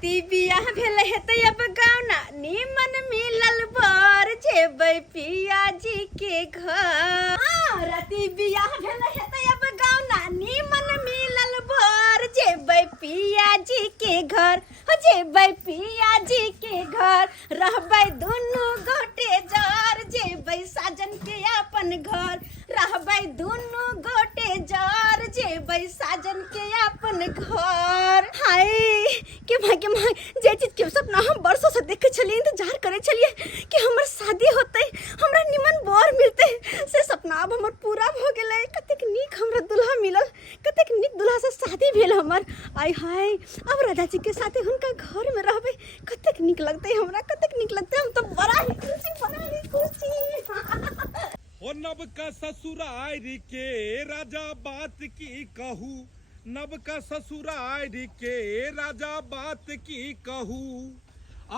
राती बियाह भेल हेतै अब गाउना निमन मिलल बर जेबै पिया जी के घर। राती बियाह भेल हेतै अब गाउना निमन मिलल बर जेबै पिया जी के घर। जेबै पिया जी के घर रहबै दुनू गोटे जर जेबै साजन के अपन घर। रहबै दुनू गोटे जर जेबै साजन के अपन घर। हाय के माय जे चीज के सपना हम बरसों से देखे छलिए इंतजार करे छलिए कि हमर शादी होतै हमरा निमन बर मिलतै से सपना अब हमर पूरा भ गेलै। कतेक नीक हमरा दुल्हा मिलल कतेक नीक दुल्हा से शादी भेल हमर। आय हाय अब राजा जी के साथे हुनका घर में रहबै कतेक नीक लगतै हमरा कतेक नीक लगतै। हम तो बड़ा ही खुशी हो नब का ससुरार के राजा बात की कहू नब का ससुरार के राजा बात की कहू।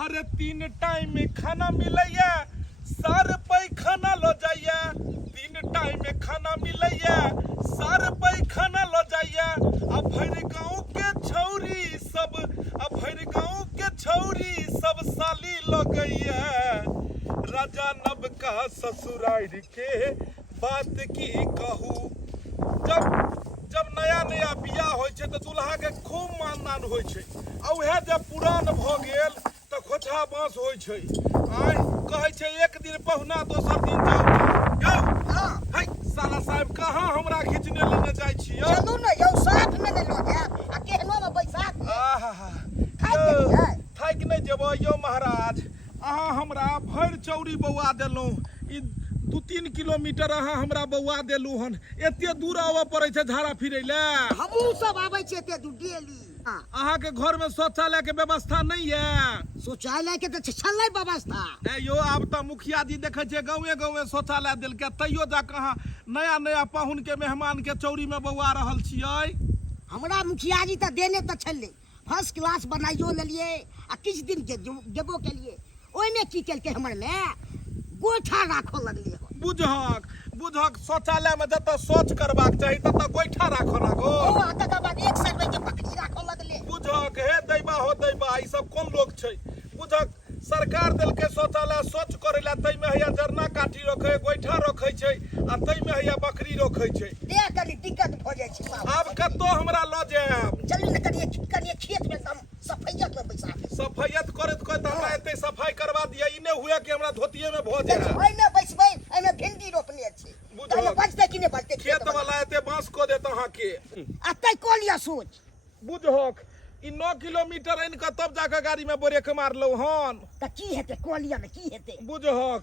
अरे 3 टाइम खाना मिलैया सर पैखाना लो जाइया 3 टाइम खाना मिलैया सर पैखाना लो जाइया। अब भर गाँव के छौरी सब अब भर गाँव के छौरी सब साली लगैया। राजा नब का ससुरार के बात की कहू। जब नया नया बियाह होय छै त दुल्हा के खूब मानदान होय छै आ उहे जब पुरान भ गेल त खोछा बाँस होय छै। आय कहै छै एक दिन पहुना दोसर दिन जाऊ। यौ हाय साला साहब कहाँ हमरा खिचने लेने जाइ छी यौ। चलू न यौ साथ में न लो जाब आ केहनो में बैसात थाकि नहीं जेबो यौ महाराज। अहाँ हमरा भरि चौरी बौआ देलहुँ ई 2-3 किलोमीटर अहाँ हमरा बौआ देलू हन एते दूर आवे पड़े छै झाड़ा फिरे ले। हमहू सब आबै छै एते दूर डेली। अहाँ के घर में शौचालय के व्यवस्था नहीं है। शौचालय के त छलै व्यवस्था। यो आब त मुखिया जी देखे छै गाँवे गाँवे शौचालय देलकै तैयो जाके अहाँ नया नया पाहुन के मेहमान के चौरी में बौआ रहल छियै। हमरा मुखिया जी त देने त छलै फर्स्ट क्लास बनाइयो लेलिए आ किछ दिन के गेबो केलिए ओइ में की केलकै हमर में गोइठा राखो लगलिए। बुझक शौचालय में जत शौच करबाक चाही तत गोइठा राखो लागो। ओ तकर बाद एक साइड में के बकरी राखो लगले। बुझक हे दैबा हो दैबा ई सब कोन लोग छै। बुझक सरकार देलकै शौचालय शौच करे ला तै में हैया जरना काठी रखे गोइठा रखे छै आ तै में हैया बकरी रखे छै। दे कनी दिक्कत भ जाय छै साहब। आब कतो हमरा ल जायब चलू न कनिए खेत में हम सफैयत में बैसा दे। सफैयत करत हमरा एते सफाई करवा दिया ई ने हुए कि हमरा धोतिये में भ जाय। ओइ में बैसबै एइ में भिंडी रोपने छै ओइ में बचतै कि नै बचतै खेत वाला एते बांस को देत अहाँ के अतै को लिया सोच। बुझक ई 9 किलोमीटर इन के तब जाके गाड़ी में ब्रेक मारलौ हन त की हेतै कोलिया में की हेतै। बुझक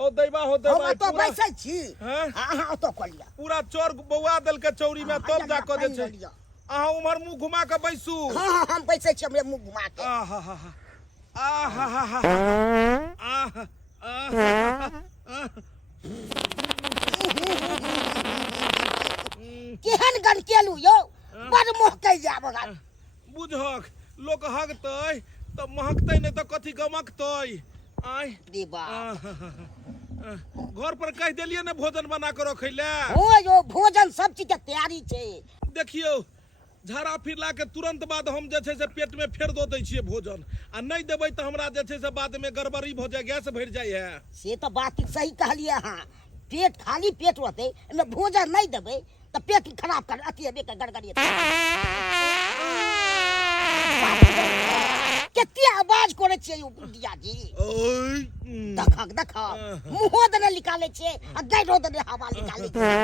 ओ दैबा हो दैबा हम तो बैसै छी हैं अहाँ तो कोलिया पूरा चोर बौआ देल के चौरी में तब जाके दे छै। अहाँ उमर मुंह घुमा के बैसू। हां हम बैसै छी हमरे मुंह घुमा के। केहन गन केलू यौ बड़ महकै जाब। बुझक लोक हगतै त महकतै नै त कथी गमकतै। आय रे बा घर पर कह देलिए ने भोजन बना के रखै ले। हो यो भोजन सब चीज के तैयारी छै। देखियो झाड़ा फिरला के तुरंत बाद हम जे छै से पेट में फेर दो दै छियै भोजन आ नहीं देबै त हमरा जे छै से बाद में गड़बड़ी भ जाय गैस भर जाय है। से त बात सही कहलिए अहाँ पेट खाली पेट रहतै एमे भोजन नहीं देबै त पेट खराब कर अथी हेबे के गड़गड़ी। केते आवाज करे छियै यौ बुढ़िया जी। ओय देखक मुंहो दने निकाले छियै आ गैरो दने हवा निकाले छियै।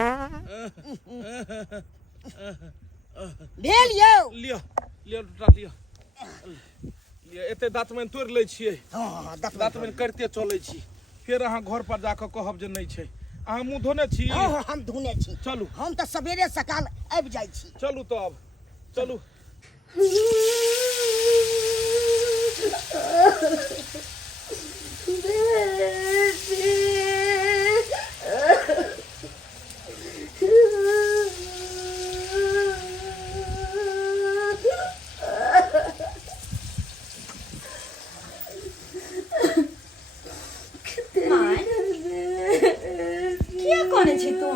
भेल यौ लियो एते दाँतमैन तोड़ लै छियै। हां दाँतमैन करते चलै छी फिर अहाँ घर पर जाके कहब जे नहीं छै। अहाँ मुंह धोने छी। हां हम धोने छी। चलू हम त सवेरे सकाल आबि जाइ छी। चलू तब चलू। क्या करे छी तू।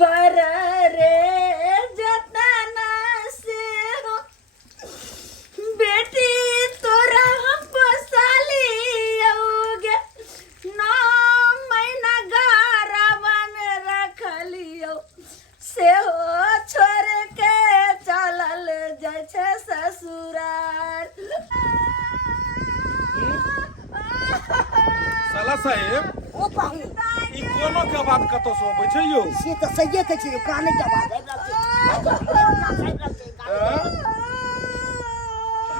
बररे जतना से हो बेटी तोरा हम पोसाली औगे 9 महीना घरवा में रखलियो से हो छोड़ के चलल जाइ छै ससुराल। साला साहेब ओ पाहू ई कोनो के बात कतो से होबै छै यो? से तो सही कहै छै, काने के आवाज आबि रहल छै।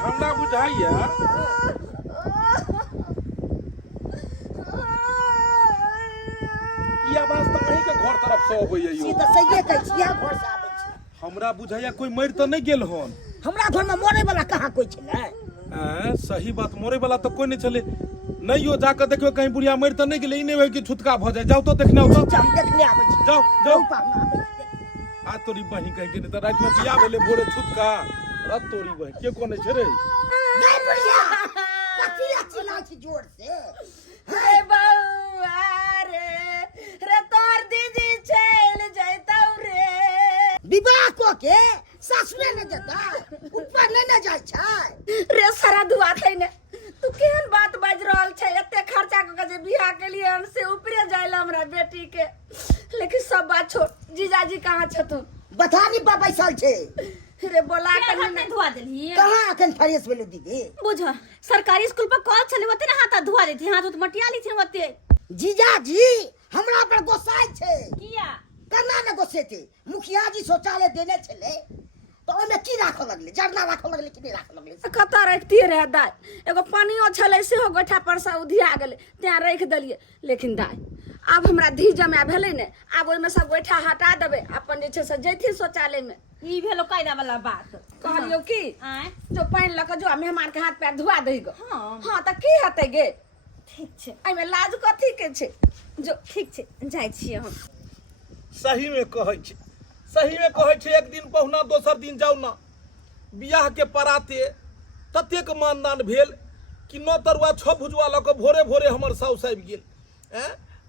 हमरा बुझाइया ई आवाज त अहीं के घर तरफ से अबैया से यो। तो सही कहै छी, यहाँ घर से आबै छै। हमरा बुझाइया कोई मरि त नहीं गेल हन। हमरा घर में मरे वाला कहाँ कोई छलै? सही बात, मरे वाला तो कोई नहीं चले। नहीं यो जाकर देखियो कहीं बुढ़िया मरि त नहीं गेले, ई नहीं होय कि छुतका भ जाए। जाओ तो देखने हो तो हम देखने आबै छी। जाओ जाओ। पाहू आबै छी। आ तोरी बहिन कहीं के नहीं त रात में बियाह भेले भोरे छुतका। रत तोरी बहिन के कोने छै रे? नहीं बुढ़िया कथी ला चिल्लाइ छी जोर से? हे बउआ रे तोर दीदी चल जैतौ रे। विवाह को के सासुरे न जेता, ऊपर नहीं न जाय छै रे सारा दुआते ने तू केहन बात बाज रहल छै? एते खर्चा क के जे बियाह के लिए हमसे ऊपरे जाइल हमरा बेटी के। लेकिन सब बात छोड़, जीजाजी कहाँ छथुन? बथानी पर बैसल छै। रे बोला के नहीं धुआ देली कहाँ अखन फ्रेश भेलु दीदी? बुझ सरकारी स्कूल पर कॉल चले होते ना, हाथ धुआ देती, हाथ तो मटिया ली थी होते। जीजाजी हमरा पर गोसाई छै। किया केना न गोसेते? मुखिया जी शौचालय देने छले तो ओमे की राखो लगले? जरना राखो लगले कि नहीं राखो लगले? कतऽ रखतिए रहे दाय? एगो पानियो छलै सेहो गोठा पर से उधिया गेलै, त्यहाँ रख देलिए। लेकिन दाय आब हमरा धी जमा भेलै ने, आब ओहिमे सब गोठा हटा देबै, अपन जे छै से जैथिन शौचालय में। ई भेलो कायदा वाला बात। कहलियो की आय जो पानि लऽ के जो मेहमान के हाथ पैर धुआ दही गो। हाँ। हाँ तऽ की हेतै गे? ठीक छै, एहिमे लाज कथी के छै? जो ठीक छै, जाइ छियै हम। सही में कहै छै, सही में कहै छै। एक दिन पहुना दोसर दिन जाउ ना। बियाह के पराते ततेक मानदान भेल कि 9 तरुआ 6 भुजवा लऽ के भोरे भोरे हमर साउस आबि गेल।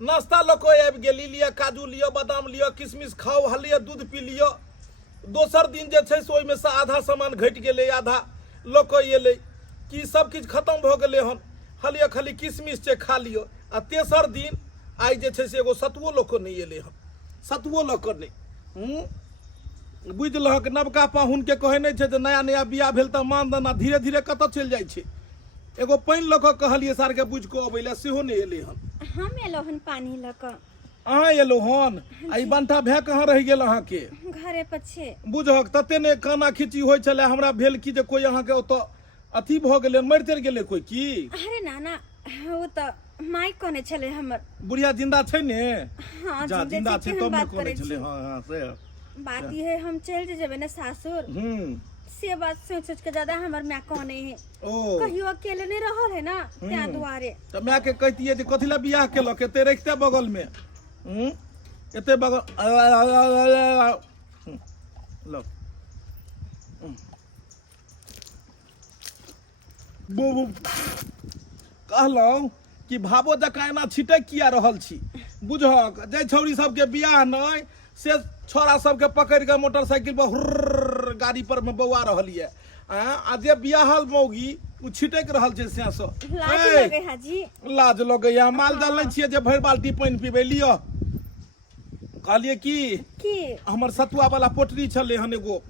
नाश्ता लऽ के आबि गेल, लिअ काजू लिअ, बादाम लिअ, किशमिश खाओ, हलिया दूध पी लिअ। दोसर दिन जे छै से ओहिमे से आधा सामान घटि गेलै, आधा लऽ के एलै कि सब किछु खत्म भऽ गेलै हन। हलिया खाली किशमिश छै खा लिअ। आ तेसर दिन आइ जे छै से एगो सतुओ लऽ के नहीं एलै हन। सतुओ लऽ के नहीं। बुझ लहक नवका पाहुन के कहे नहीं छै जे नया नया बियाह भेल तऽ मानदान आ धीरे धीरे कतऽ चलि जाइ छै। एगो पानि लऽ के कहलिए सार के बुझ के अबै लए, सेहो नहीं एलै हन। हम एलो हन पानी ल क। अहाँ एलो हन? आ ई बंठा भए कहाँ रहि गेल अहाँ के? घरे पर छे। बुझहक तते ने काना खिची होइ छले, हमरा भेल कि जे कोई अहाँ के ओतऽ अथी भऽ गेलै, मरि तर गेलै कोई की? अरे नाना वो तो माई कोने छले हमर। बुढ़िया जिंदा छै ने? हाँ जा जिंदा छै तब ने बात कोने करे छलै। छी। हाँ हाँ से बात ये है हम चल जेबे ना सासुर, से बात सोच सोच के ज्यादा हमर माँ कोने है। ओ कहियो अकेले नहीं रहल है ना, त्या दुआरे। तऽ माय के कहतियै जे कथी ला बियाह केलक, एते रखते बगल में। एते बगल लो कहलहुँ कि भाबो जकाँ एना छिटक किया रहल छी? बुझहक जे छौरी सबके बियाह नहीं से छोरा सबके पकड़ के मोटरसाइकिल पर हुर्र गाड़ी पर में बौआ रहल ये। आ जे बियाहल मौगी उ छिटक रहल छै से सब। लाज ए, लगे हाजी। लाज लगैया। माल जाल नहीं छियै जे भरि बाल्टी पानि पीबै? लिअ। कहलिए कि हमर सतुआ वाला पोटरी छलै हन एगो,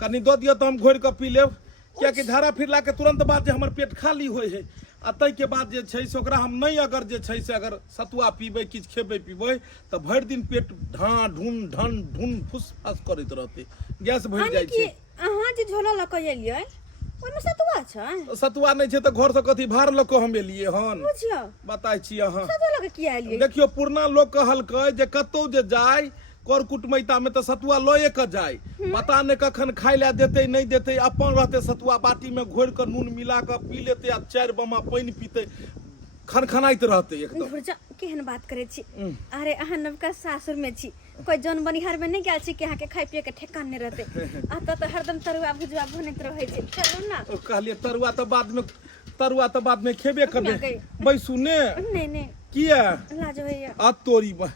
कनी दऽ दिअ तऽ हम घोरि कऽ पी लेब। कियाकि धारा फिरला के तुरंत बाद जे हमर पेट खाली होइ है, आ ताहि के बाद जे छै से ओकरा हम नहीं अगर जे छै से अगर सतुआ पीबै, किछु खेबै पीबै तऽ भरि दिन पेट ढाँ ढून ढन ढून फुस फास करैत रहतै, गैस भरि जाइ छै। अहाँ जे झोला लऽ के एलियै ओहिमे सतुआ छै? सतुआ नहीं छै तऽ घर से कथी भार लऽ के हम एलियै हन? बुझियो बताइ छी अहाँ। सतुआ लऽ के किया एलियै? देखियो पुरना लोग कहलकै जे कतौ जे जाय कर कुटमैता में तो सतुआ लए के जाय, पता नहीं कखन खाय ला देते नहीं देते, अपन रहते सतुआ बाटी में घोर के नून मिला के पी लेते आ 4 बमा पानी पीते, खनखनाइत रहते एकदम। केहन बात करे छी? अरे अहाँ नवका सासुर में छी, कोई जौन बनिहार में नहीं गेल छी कि अहाँ के खाय पिए के ठेकान नहीं रहते। आ तो हरदम तरुआ भुजवा बनैत रहे छै। चलू ना। कहलिए तरुआ तो बाद में खेबे करबे। बैसू ने। नहीं नहीं किया लाज होइया। आ तोरी बा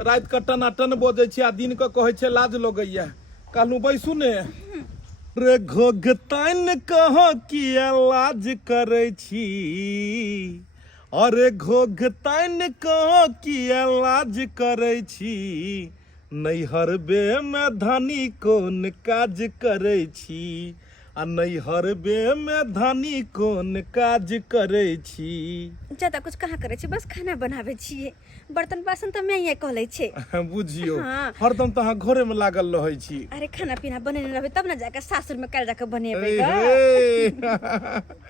रात का टनाटन बजे छी आ दिन के कहे छै लाज लगैया। कहलू बैसू ने रे घोघताइन कह किया लाज करे छी, अरे घोघताइन कह किया लाज करे छी, नैहरबे में धनी कोन काज करे छी, आ नैहरबे में धनी कोन काज करे छी। ज्यादा कुछ कहाँ करे छी, बस खाना बनावे छिए। बर्तन बासन तो मैं ये कहले छे। बुझियो हाँ। हरदम तो अहाँ घरे में लागल रहे छी। अरे खाना पीना बनेने रहबे तब ना जाके सासुर में कल जाके बनेबे ए, ग।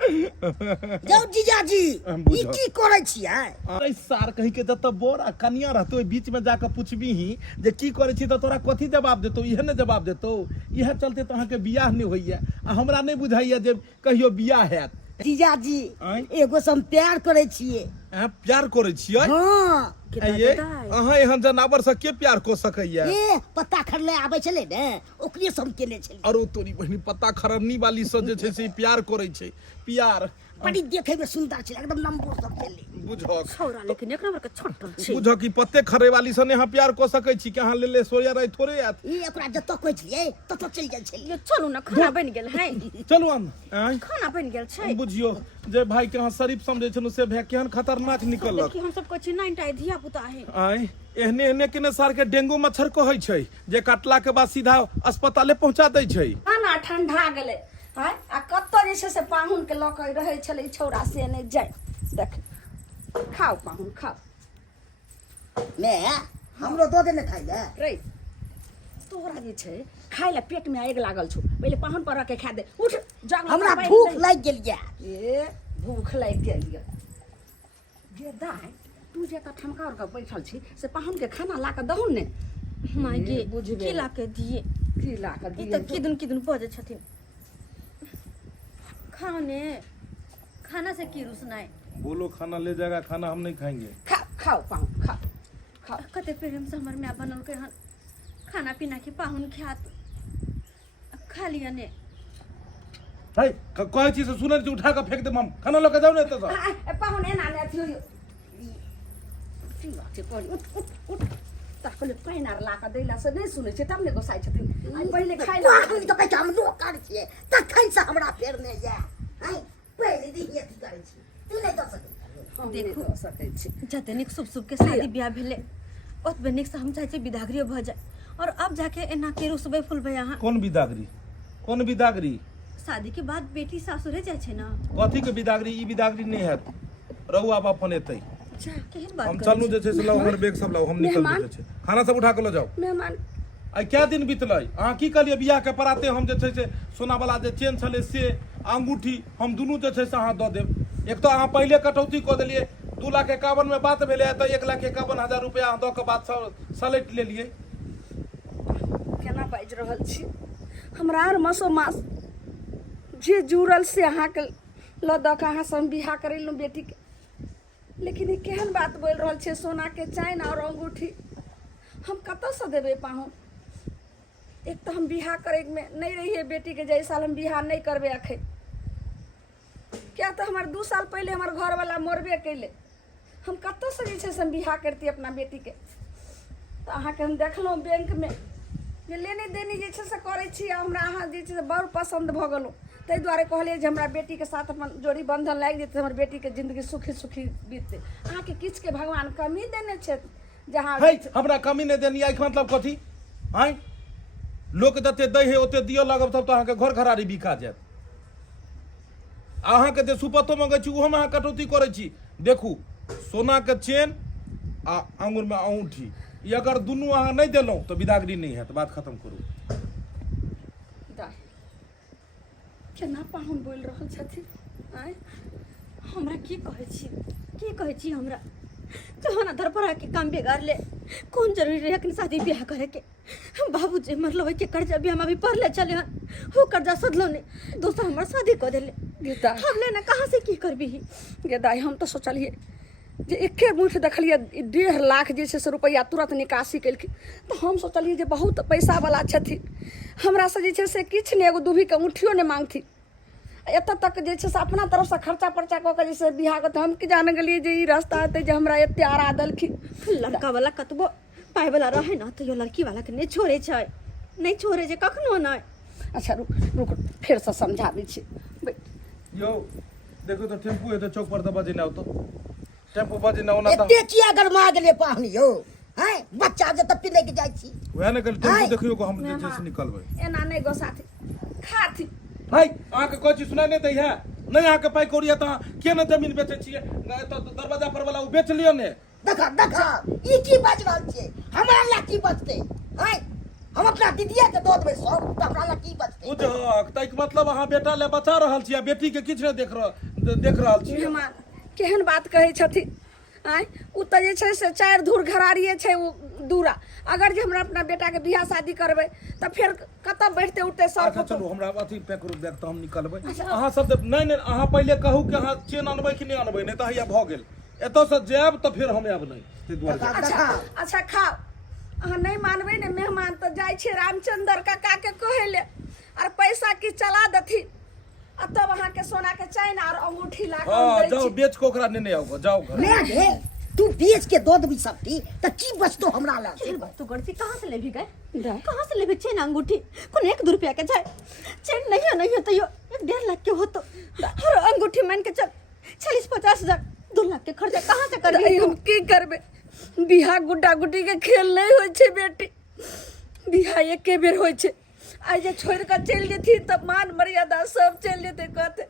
हे। जाओ जीजाजी बुझो। ई की करे छियै? अरे सार कहीं के जत बोरा कनिया रहतो ओइ बीच में जाके पूछबी ही जे की करे छी तो तोरा कथी जवाब देतो, इहे ने जवाब देतो। इहे चलते तो अहाँ के बियाह नहीं होइया आ हमरा नहीं बुझाइया जे कहियो बियाह हैत। जीजाजी आँय? एगो से हम प्यार करे छियै। प्यार करे छियै? हाँ ये अहाँ एहन जनावर से के प्यार को सकैया? ए पत्ता खरले आबै छले ने ओकरे से हम केने छलियै। अरो तोरी बहनी पत्ता खरनी वाली से जे छै से प्यार करे छै। प्यार बड़ी देखे में सुंदर छले, एकदम नंबर सब छले। बुझो छौरा लेकिन एक नंबर के छटल छे। बुझो कि पत्ते खरे वाली से अहाँ प्यार को सकै छी कि अहाँ ले सोया रहे थोड़े आत। ई एकरा जत कहै छलियै तत चल जाइ छलियै। ये चलू ना खाना बन गेल है। चलू हम आँय खाना बन गेल छै। बुझियो जे भाई के अहाँ शरीफ समझे छनु से भाई केहन खतरनाक निकलक। देखी हम सब कहै छी नाइन टाइ धिया पुता है। आँय एहने एहने केने सार के डेंगू मच्छर कहै छै जे काटला के बाद सीधा अस्पताले पहुंचा दै छै। खाना ठंडा गेले हैं आ कत्तो जे छै से पाहुन के लऽ के रहै छलै छौड़ा से नहि जाय। देख खाओ पाहुन खाओ मैं हमरो दो देने खाइ ले। रे तोरा जे छै खाय ले पेट में आगि लागल छौ, पहिले पाहुन पर के खा दे। उठ जग हमरा भूख लागि गेल या। ए भूख लागि गेल ये। गे दाय तू जे का ठमका के बैठल छी से पाहुन के खाना ला के दहु ने। मायके बुझबे की ला के दिए। की ला के ई दिए त किदुन बजे छथिन। खाओ ने खाना से की रुसनाई। बोलो खाना ले जाएगा, खाना हम नहीं खाएंगे। खाओ पाहुन खाओ खाओ। कते प्रेम से हमर माँ बनल के हन खाना पीना के पाहुन खात खा लिया ने। है कहै छी से सुनै छी उठा के फेंक दे हम खाना लेके जाओ ने एतऽ से। ए पाहुन एना ने अथी होइयो। की बात छै कहली उठ उठ उठ तकले पाइन आर ला के दैला से नहीं सुनै छै तब ने गोसाई छथिन। आई पहिले खाइ ला पाहुन तो कहै छै हम नौकर छियै तखन से हमरा फेर ने या। हैं पहिले दिन अथी करै छी तू नहीं दऽ सकै। हम देखू। नहीं दऽ सकै छी। जते निक शुभ के शादी ब्याह भेले ओतबे निक से हम चाहे छी विदागरियो भ जाए। और अब जाके एना के रुसबे फुलबे यहाँ। कौन बिदागरी? कौन बिदागरी? शादी के बाद बेटी सासुरे जाए छे ना। कथी के बिदागरी? ई बिदागरी नहीं हैत। रहू आप अपन एतै। अच्छा केहन बात हम करै चलू छी? जे छै से लाओ हमर बैग सब लाओ हम निकल मेहमान। जे छै खाना सब उठा के लो जाओ। मेहमान आई क्या दिन बीतलै? अहाँ की कहलिए बियाह के पराते हम जे छै से सोना वाला जे चेन छले से अंगूठी हम दुनू जे छै से अहाँ दऽ देब। एक तो अहाँ पहिले कटौती कऽ देलिए 2,51,000 में बात भेलै तो 1,51,000 रुपया अहाँ दऽ के बात सब सलैट लेलिए। केना बाजि रहल छी? हमरा आर मसो मास जे जुड़ल से अहाँके लऽ दऽ के अहाँ से हम बियाह करेलहुँ बेटी के। लेकिन ई केहन बात बोल रहल छै? सोना के चैन और अंगूठी हम कतऽ से देबै पाहुन? एक तो हम बियाह करे में नहीं रहिए बेटी के, जै साल हम बियाह नहीं करबे अखन। क्या तो हमारे 2 साल पहले हमारे घर वाला मरबे कैले। हम कतऽ से जे छै से हम बियाह करती अपना बेटी के। तो अहाँके हम देखलहुँ बैंक में जे लेनी देनी जे छै से करै छी आ हमरा अहाँ जे छै से बड़ पसंद भऽ गेलहुँ। ताहि दुआरे कहलिए जे हमरा बेटी के साथ अपन जोड़ी बंधन लागि जेतै, हमर बेटी के जिंदगी सुखी सुखी बीततै। अहाँके किछु के भगवान कमी देने छथि जहाँ है हमरा कमी नहीं देनी आई मतलब कथी? हैं लोक जते दै है ओते दियो लगब तब तो अहाँ के घर घरारी बिका जायत। अहाँ के जे सुपतो मंगै छी उहो में अहाँ कटौती करै छी। देखू सोना के चेन आ अंगूर में अंगूठी ई अगर दुनू अहाँ नहीं देलहुँ तो बिदागरी नहीं हैत। बात खत्म करू। दाय केना पाहुन बोल रहल छथिन? आय हमरा की कहै छी हमरा कहाना धर पर के काम बेगार ले। कौन जरूरी रहे कि शादी ब्याह करे के? बाबूजी मरलो के कर्जा भी हम अभी पढ़ ले चले हन हो कर्जा सधलो ने दोसर हमर शादी कर देले। गीता हम लेना कहाँ से की करबी? गे दाय हम तो सोचलिए जे एके मुठ देखलिए 1.5 लाख जे छै से रुपैआ तुरंत निकासी केलखिन। तो हम सोचलिए जे बहुत पैसा वाला छथिन, हमरा से जे छै से किछु नहीं एगो दूभी के मुठियो नहीं मांगथिन। एत तक जे छै से अपना तरफ से खर्चा पर्चा कऽ के जैसे बियाह के हम की जान गेलिए जे ई रास्ता हेतै जे हमरा एते आरा देलखिन। लड़का वाला कतबो पाय वाला रहे ना तो यो लड़की वाला के नहीं छोड़े छै, नहीं छोड़े छै कखनो नहीं। अच्छा रुक रुक फिर से समझाबै छी। यो देखो तो टेम्पू है तो चौक पर तो बजे ना तो टेम्पू बजे ना होना था एते किया गरमा गेले पाहनी यो हैं बच्चा जे तपी लेके जाइ छी वह ना कल टेम्पू हाय। देखियो को हम जैसे निकलबै एना नहीं गो साथी खाथी हाय आके कोई चीज सुनाई नहीं दै है नहीं आके पाई कोरिया त के ना जमीन बेचे छिए तो दरवाजा पर वाला उ बेच लियो ने। देखा देखा ई की बाज रहल छै हमरा ला की बचते हैं हम अपना दीदिया के दो देबै सब त हमरा ला की बचते। बुझक तैक मतलब अहाँ बेटा ले बचा रहल छियै बेटी के किछ नहीं देख रहल छियै। मेहमान केहन बात कहै छथिन आय उ त जे छै से चारि धूर घरारिए छै उ दूरा अगर जे हमरा अपना बेटा के बियाह शादी करबै त फिर कत बैठते उठते सब अच्छा चलू हमरा अथी पैक करू बैग त हम निकलबै। अहाँ सब नहीं नहीं अहाँ पहले कहू कि अहाँ चेन अनबै कि नहीं अनबै नहीं त हैया भ गेल एतौ से जायब त फिर हम आब नहीं ते दुआरे। अच्छा अच्छा खाओ अहाँ नहीं मानबै ने मेहमान त जाइ छै रामचंद्र काका के कहै ले और पैसा की चला देथिन आ तब अहाँ के सोना के चैन और अंगूठी ला के हां दै जाओ छी। बेच को ओकरा ने आओ जाओ घर ले गे तू बेच के दो देबी सबटी त की बचतो हमरा ला तू गड़ती कहाँ से लेभी गए, कहाँ से लेभी चेन अंगूठी कौन 1-2 रुपया के जाए चेन नहीं है तो यो 1-1.5 लाख के हो तो और अंगूठी मान के चल 40-50 हजार 2 लाख के खर्चा कहाँ से कर हम की करबे बियाह गुड्डा गुड्डी के खेल नहीं होय छै बेटी बियाह एके बेर होय छै आज जे छोड़ के चल जेथी त मान मर्यादा सब चल जेते कहते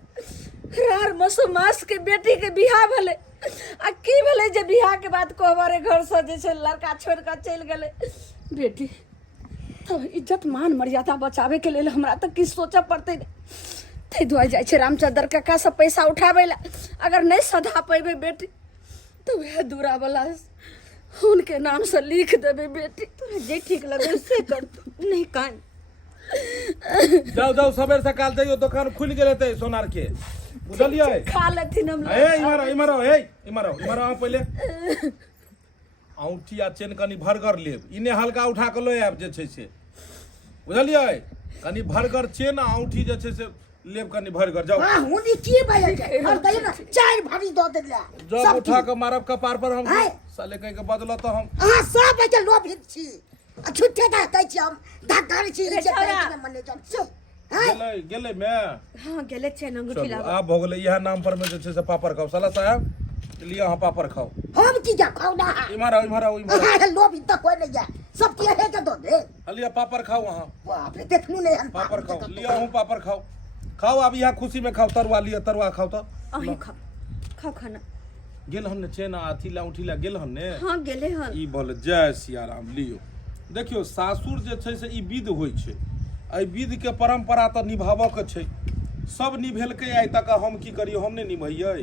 रार मसमास के बेटी के बियाह भले आ की भले जे बियाह के बाद को हमारे घर से जे छै लड़का छोड़ के चल गेले बेटी तब इज्जत मान मर्यादा बचावे के लेल हमरा त की सोचे पड़ते तै दुआ जाइ छै रामचंद्र काका से पैसा उठावे ला अगर नहीं सधा पेबे बेटी तो वह दूरा वाला उनके नाम से लिख देबे बेटी तोरा जे ठीक लगे से कर तू नहीं कान। जाओ जाओ सवेर से काल जाइयो दुकान खुल गेल हेतै सोनार के बुझलियै। खा लेथिन हम ए इमारो पहले औंठी आ चेन कनी भरगर लेब इने हल्का उठा के लो आब जे छै से बुझलियै कनी भरगर चेन आ औंठी जे छै से लेब कनी भरगर जाओ। हां हुनी की भले हर कहियो ना चार भारी दो दे ले जब उठा के मारब कपार पर हम हाय। साले कहीं के बदला तो हम हां सब बजे लोभित छी आ छुट्टे दा कहै छी हम धक्कर छी जे बैंक में मैनेजर चुप गेले मैं हाँ गेले चेन अंगूठी चलो लावा आप हो गेले यह नाम पर में जे छै से पापड़ खाओ साला साहब लिया हां पापड़ खाओ हम की जा खाऊ ना इमारो लोभित त कोई नहीं जा सब की है के दो दे लिया पापड़ खाओ वहां बाप रे देखनु नहीं हम पापड़ खाओ लिया हूं पापड़ खाओ खाओ अब यहाँ खुशी में खाओ तरुआ लिया तरुआ खाओ तो अही खा खाओ खाना गेल हमने चेन अथी ला उठी ला गेल हमने हाँ गेले हन ई बोले जय सिया राम लियो देखियो सासुर जे छै से ई विध होय छै एहि विध के परंपरा त निभावऽ के छै सब निभेलकै आइ तक हम की करियो हम नहीं निभैयै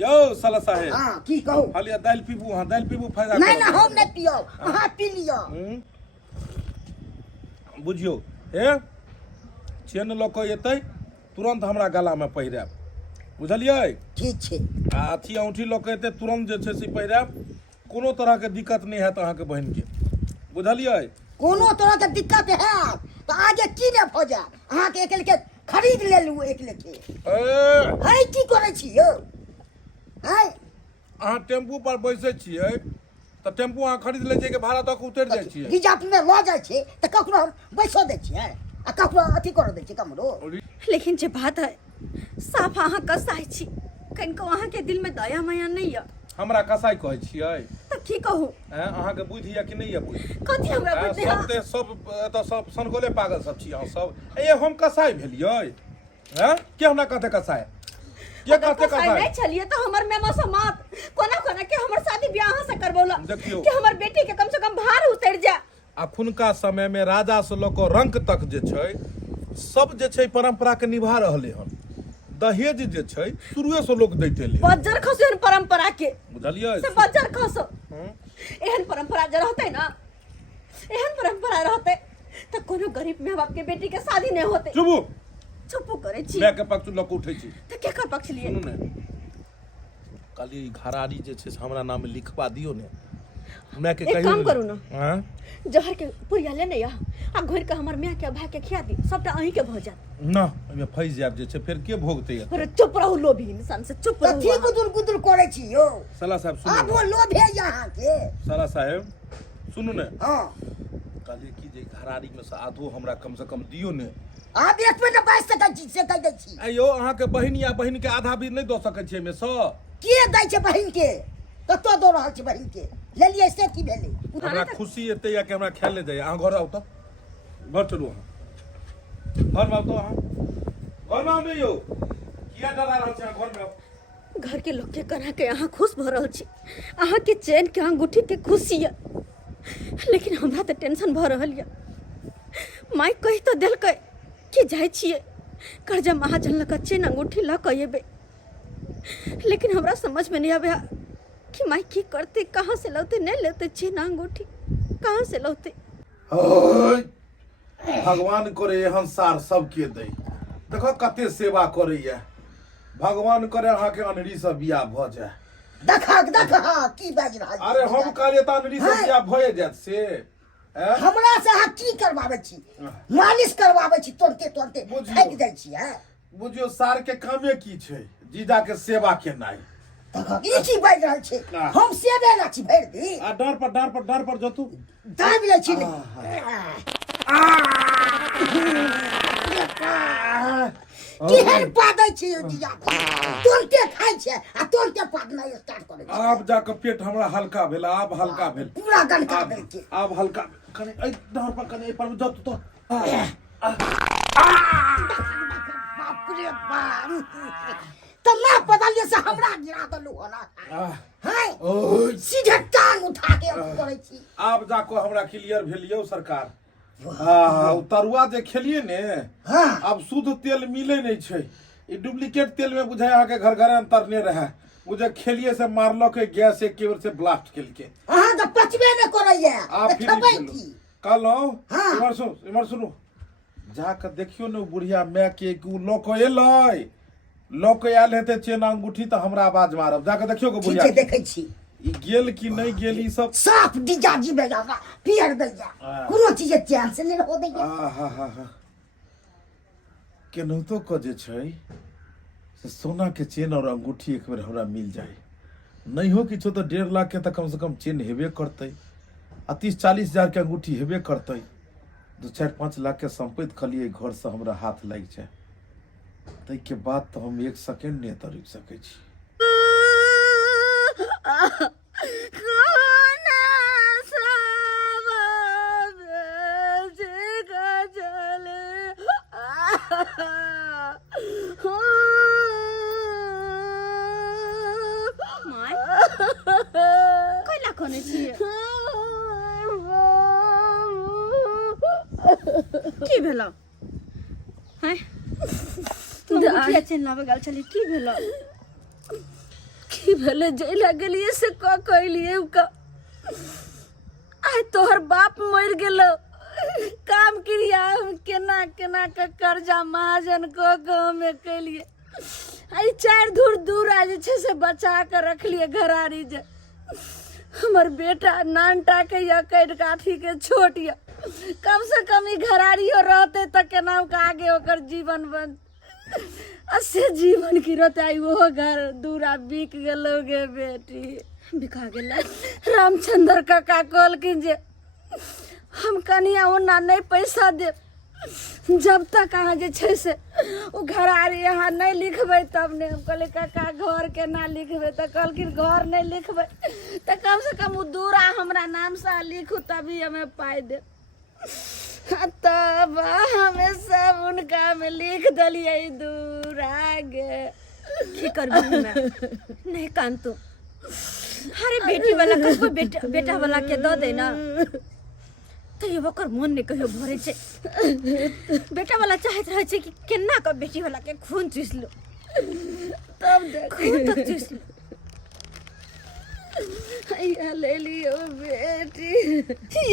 यो साला साहेब हां की कहू हालिया दाल पीबू हां दाल पीबू फायदा नहीं ना हम नहीं पियो हां पी लियो बुझियो हे चेन लऽ कऽ एतै तुरंत हमरा गला में पहिराब बुझलियै ठीक छै आ अथी औंठी लऽ कऽ एतै तुरंत जे छै से पहिराब कोनो तरह के दिक्कत नहीं हैत अहाँके बहन के बुझलियै कोनो तरह के दिक्कत है तो आगे की ने भ जा अहाँ के एक लेके खरीद ले लू एक लेके है की करे छी यो है अहाँ टेम्पू पर बैसे छियै तऽ टेम्पू अहाँ खरीद लै छियै कि भाड़ा दऽ कऽ उतरि जाइ छियै रिजर्व में ल जाय छै त ककरो हम बैसो दै छियै आ ककरो अथी कर दै छियै कमरो लेकिन जे बात है साफ अहाँ कसाई छी कनिको अहाँ के दिल में दया माया नहीं है हमरा कसाई कहै छियै तो की कहू अहाँके बुद्धि यऽ कि नहीं यऽ बुद्धि कथी हमरा बुद्धि है सब एतऽ सब सनगोले पागल सब छी अहाँ सब ए हम कसाई भेलियै हैं के हमरा कहते कसाई के कहते कसाई कसाई नहीं चलिए तो हमर मेमा समात कोना कोना के हमर शादी ब्याह अहाँ से करबौला देखियौ। कि हमर बेटी के कम से कम भार उतर जा अखुनका समय में राजा से लऽ कऽ रंक तक जे छै सब जे छै परंपरा के निभा रहले हन दहेज जे छै शुरुए से लोग दैते ले बज्जर खसो एहन परंपरा के बुझलियै से बज्जर खसो एहन परंपरा जे रहते ना एहन परंपरा रहते तो कोनो गरीब माँ बाप के बेटी के शादी नहीं होते चुबू चुप करे छी मैं के पक्ष लऽ कऽ उठै छी तो के कर पक्ष लिए सुनू ने काली घरारी जे छै से हमरा नाम लिखवा दियौ ने मैं के एक कहियो काम ने। करू ना। हाँ जहर के पुरिया लेने या आ घोर के हमर माँ के भाई के खिया दी सबटा अहीं के भ जात। ना एमे फंस जाब जे छै फिर के भोगतै अरे चुप रहू लोभी इंसान से चुप रहू। कथी गुदुर गुदुर करे छी यो? साला साहब सुनू आब वो लोभ है यहाँ के। साला साहब सुनू ने हाँ कहलिए कि जे घरारी में से आधो हमरा कम से कम दियो ने। आप एक पे न बाइस सकै छी से कह दै छी। आइयो अहाँ के बहिन या बहिन के आधा भी नहीं दो सकै छियै में स। के दै छै बहिन के? कतो दो रहल छै बहिन के? ले लिए से की भेलै? हमरा खुशी एते या कि हमरा खाय ले जाय। अहाँ घर आउ त घर चलू। अहाँ घर में आउ तो अहाँ घर में आउ नहीं यौ किया डरा रहल छै घर में आउ। घर के लोग के करा के यहाँ खुश भ रहल छी। अहाँ के चैन के अंगूठी के खुशी है लेकिन हमरा तो टेंशन भ रहल है। माई कहि तो देलकै कि जाय छियै कर्जा महाजन लग चैन अंगूठी ल के एबै लेकिन हमरा समझ में नहीं आवे कि माई की करते कहाँ से लौते नहीं लेते चैन अंगूठी कहाँ से लौते। ओय भगवान करे एहन सार सबके दै। देखो कते सेवा करैया भगवान करे अहाँ के अनरी से बियाह भ जाय। देखा देखा की बाज रहल छी? अरे हम कहलिए त अनरी से बियाह भए जात से हमरा से अहाँ की करवाबै छी? मालिश करवाबै छी तुरते तुरते बुझियौ। भाग जाइ छी। हैं बुझियो सार के कामे की छै जीजा के सेवा केनाइ। देखा ई की बाज रहल छी? ना। हम सेबे ना छी भरि दिन। आ डर पर जतू दाबि लै छी। केहन पादै छी यो जिया? तुरते खाइ छै आ तुरते पादनाइ स्टार्ट करै छै। आब जाके पेट हमरा हल्का भेल। आब हल्का भेल पूरा गनका भेल के। आब हल्का कने ए डर पर कने ए पर जतू तो बाप रे बाप। तो ना पता से हमरा गिरा दलू होला। हैं ओय सीधे टांग उठा के करै छी। आब जाको हमरा क्लियर भेलियौ सरकार। हाँ तरुआ जे खेलिए ने हाँ अब शुद्ध तेल मिले नहीं छै। ई डुप्लीकेट तेल में बुझाय अहाँ के घर घर अंतरने रहे। मुझे खेलिए से मारलो के गैस एक के से ब्लास्ट केल के। अहाँ तो पचबे न करैया। आप तो फिर खबै खेलो की? कहलो हाँ। इमर सुनो जाके देखियो ने बुढ़िया मैं के उ लोक एलै लोक आयल हेते चेन अंगूठी तो हमरा आवाज मारब। जाके देखियो को ठीक बुढ़िया है देखै छी। ई गेल कि नहीं गेल ई सब। साफ डिजाजी बेजागा पियर दैया। कोनो चीज चैन से नहीं हो दैया। आहा केनाहितो को जे छै से सोना के चेन और अंगूठी एक बेर हमरा मिल जाए। नहीं हो किछो तो 1.5 लाख के तो कम से कम चेन हेबे करतै आ 30-40 हजार के अंगूठी हेबे करतै। 2-4-5 लाख के संपत्ति खलिए घर से हमरा हाथ लग जाए तै के बाद तो हम 1 सेकंड नहीं तो रुक सकै छी। की भेलो हैं तुम उठिया चैन लावे गाल चली की भेलो की भेले जैला गेलिए से क कहलिए का आय तोहर बाप मर गेलो काम क्रिया केना केना के कर्जा महाजन को गाँव में कैलिए। आई 4 धूर दूरा जे छे से बचा के रखलिए घरारी जे हमर बेटा नानटा के या कैट काठी के छोट या कम से कम ई घरारियो रहते त केना के आगे ओकर जीवन बन असे जीवन की रहते। आई वो घर दूरा बिक गेलो गे बेटी बिका गेला। रामचंद्र काका कहलखिन जे हम कनिया ओना नहीं पैसा दे जब तक अहाँ जे छै से ओ घरारी अहाँ नहीं लिखबै तब ने। हम कहले काका घर के ना लिखबै त कहलखिन घर नहीं लिखबै त कम से कम उ दूरा हमरा नाम से लिखू तभी हमें पाई दे। तब हमें सब उनका में लिख दलिए दूरा गे। की करबी मैं नहीं कान तू। अरे बेटी वाला कसबो बेटा वाला के दो दे ना तो ये ओकर मन ने कहियो भरे छे। बेटा वाला चाहत रहे छे कि केना का बेटी वाला के खून चूस लो तब देख खून तक चूस लो। या ले लियो बेटी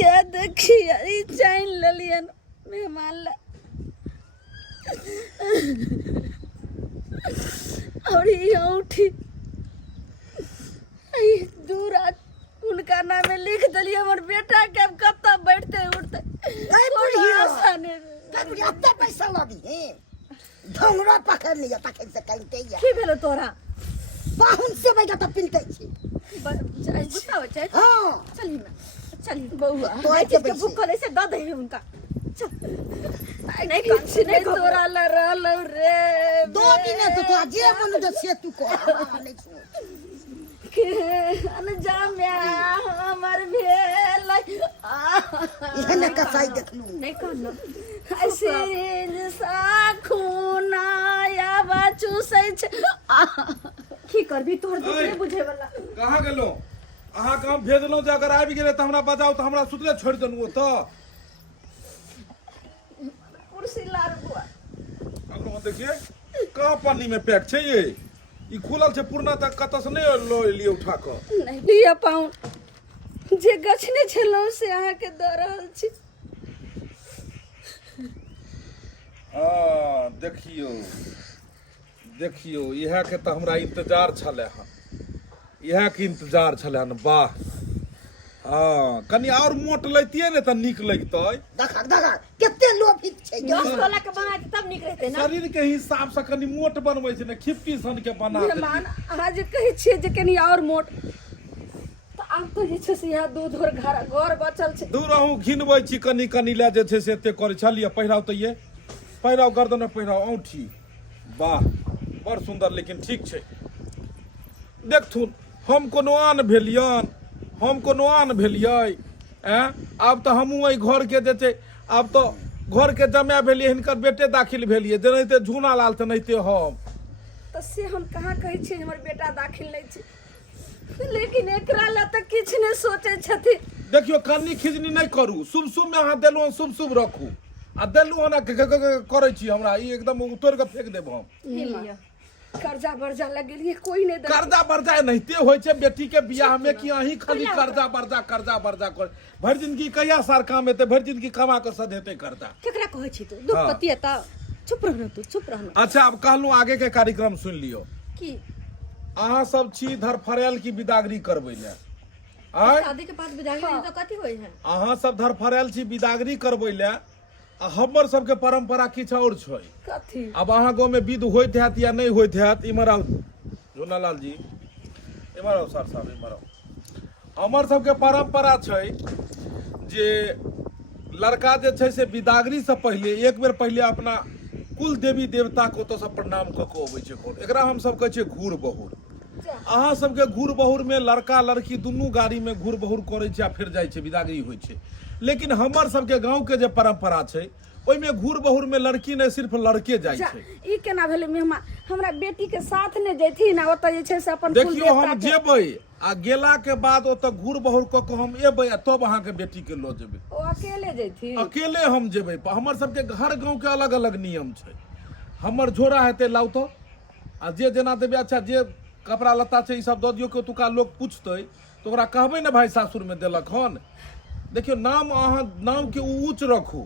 या देखिए ई चैन ले लियन मेहमान ला और ये उठी आई दूरा उनका ठिकाना में लिख दिलिए हमर बेटा के अब कत्ता बैठते उठते ए बुढ़िया आसाने ए बुढ़िया अत्ते पैसा लगी है ढोंगरा पकड़ लिया तखन से कहते या की भेलो तोरा पाहुन से बैठा त पिलते छी बताओ चाहे हां चली ना चली बउआ तो आई ऐसे के बैठे। भूखले से दे दे उनका नहीं कुछ नहीं तोरा ला रहल रे 2 दिन तो जे मन दे से तू को नहीं के अनजाम्या हमर भेल इहने कसाई देखलू नहीं कहनो ऐसे साखुना या बाचू सै छ की करबी तोहर दुख ऐ। नहीं बुझे वाला कहाँ गेलो अहाँ के हम भेजलहुँ जे अगर आबि गेलै तऽ हमरा बताउ तऽ हमरा सुतले छोड़ि देलहुँ ओतऽ कुर्सी लार बुआ अब वहाँ देखिए कहाँ पन्नी में पैक छै ये ई खुलल छै पूर्णा तक कतऽ से नहीं लो लिए उठा कऽ नहीं लिया पाऊं जे गछने छलौ से अहाँ के द रहल छी देखियो देखियो इएह के तऽ हमरा इंतजार छलै हन इएह के इंतजार छलै हन वाह हाँ कनी और मोट लैतियै ने तऽ नीक लगितै देखा देखा केते लोभित छै गे। 10 वाला के बना के तब निक रहते ना शरीर के हिसाब से कनी मोट बनबै छै ने खिपकी सन के बना मेहमान देलियै अहाँ जे कहै छियै जे कनी और मोट तऽ आब तऽ जे छै से यहाँ दूध और घर बचल छै दूर अहूँ घिनबै छी कनी कनी लए जे छै से एते करै छलियै पहिराव तऽ ये पहिराव गर्दन में पहिराव औंठी वाह बड़ सुंदर लेकिन ठीक छै देखथुन हम कोनो आन भेलियन हम कोनो आन भेलियै आब तऽ हमहूँ एहि घर के जे छै आब तऽ घर के जमाय भेलियै हिनकर बेटे दाखिल भेलियै जेनाहिते झूना लाल तेनाहिते हम तऽ से हम कहाँ कहै छियै हमर बेटा दाखिल नहि छै लेकिन एकरा लए तऽ किछु नहि सोचै छथिन देखियो कन्नी खिजनी नहीं करू शुभ शुभ में अहाँ देलहुँ शुभ शुभ रखू आ देलहुँ हन करै छी हमरा ई एकदम तोड़ के फेंक देब हम लिया कर्जा बर्जा लग गेलिए कोई नहीं दे कर्जा बर्जा एनाहिते होइ छै बेटी के बियाह में कि अहीं खाली कर्जा बर्जा कर भरि जिंदगी कहिया सार काम हेतै भरि जिंदगी कमा के सधेतै कर्जा केकरा कहै छी तू दुख हाँ। पतिया त चुप रहना तू चुप रहना अच्छा अब कहलहुँ आगे के कार्यक्रम सुन लियो की अहाँ सब छी धरफड़ैल की बिदागरी करबै ले आय शादी के बाद विदाई नहीं तो कथी होई है अहाँ सब धरफड़ैल छी बिदागरी करबै ले आ हमर सबके परंपरा किछु और छै कथी अब अहाँ गाँव में विध होइत हैत या नहीं होइत हैत इमहर आओ झूनालाल जी इमहर आओ सर साहब इमहर आओ हमर सबके परंपरा छै जे लड़का जे छै से बिदागरी से पहले एक बेर पहले अपना कुल देवी देवता के ओतऽ से प्रणाम कऽ के अबै छै कोन एकरा हम सब कहै छियै घूर बहुर अहाँ सबके घूर बहुर में लड़का लड़की दुनू गाड़ी में घूर बहुर करै छै आ फिर जाइ छै बिदागरी होइ छै लेकिन हमर सबके गाँव के जे परंपरा छै ओइमे घूर बहुर में लड़की नहीं सिर्फ लड़के जाइ जा, छै ई केना भेलै मेहमान हमरा बेटी के साथ ने जेथिन आ ओतऽ जे छै से अपन देखियो हम जेबै आ गेला के बाद ओतऽ घूर बहुर कऽ के हम एबै आ तब अहाँ के बेटी के लऽ जेबै ओ अकेले जेथिन अकेले हम जेबै हमर सबके हर गाँव के अलग अलग नियम छै हमर झोरा हेतै लाउ तो आ जे जेना देबै अच्छा जे कपड़ा लत्ता छै ई सब दऽ दियौ कि ओतुका लोग पूछतै तो ओकरा कहबै ने भाई सासुर में देलक हन देखियो नाम अहाँ नाम के ऊँच रखू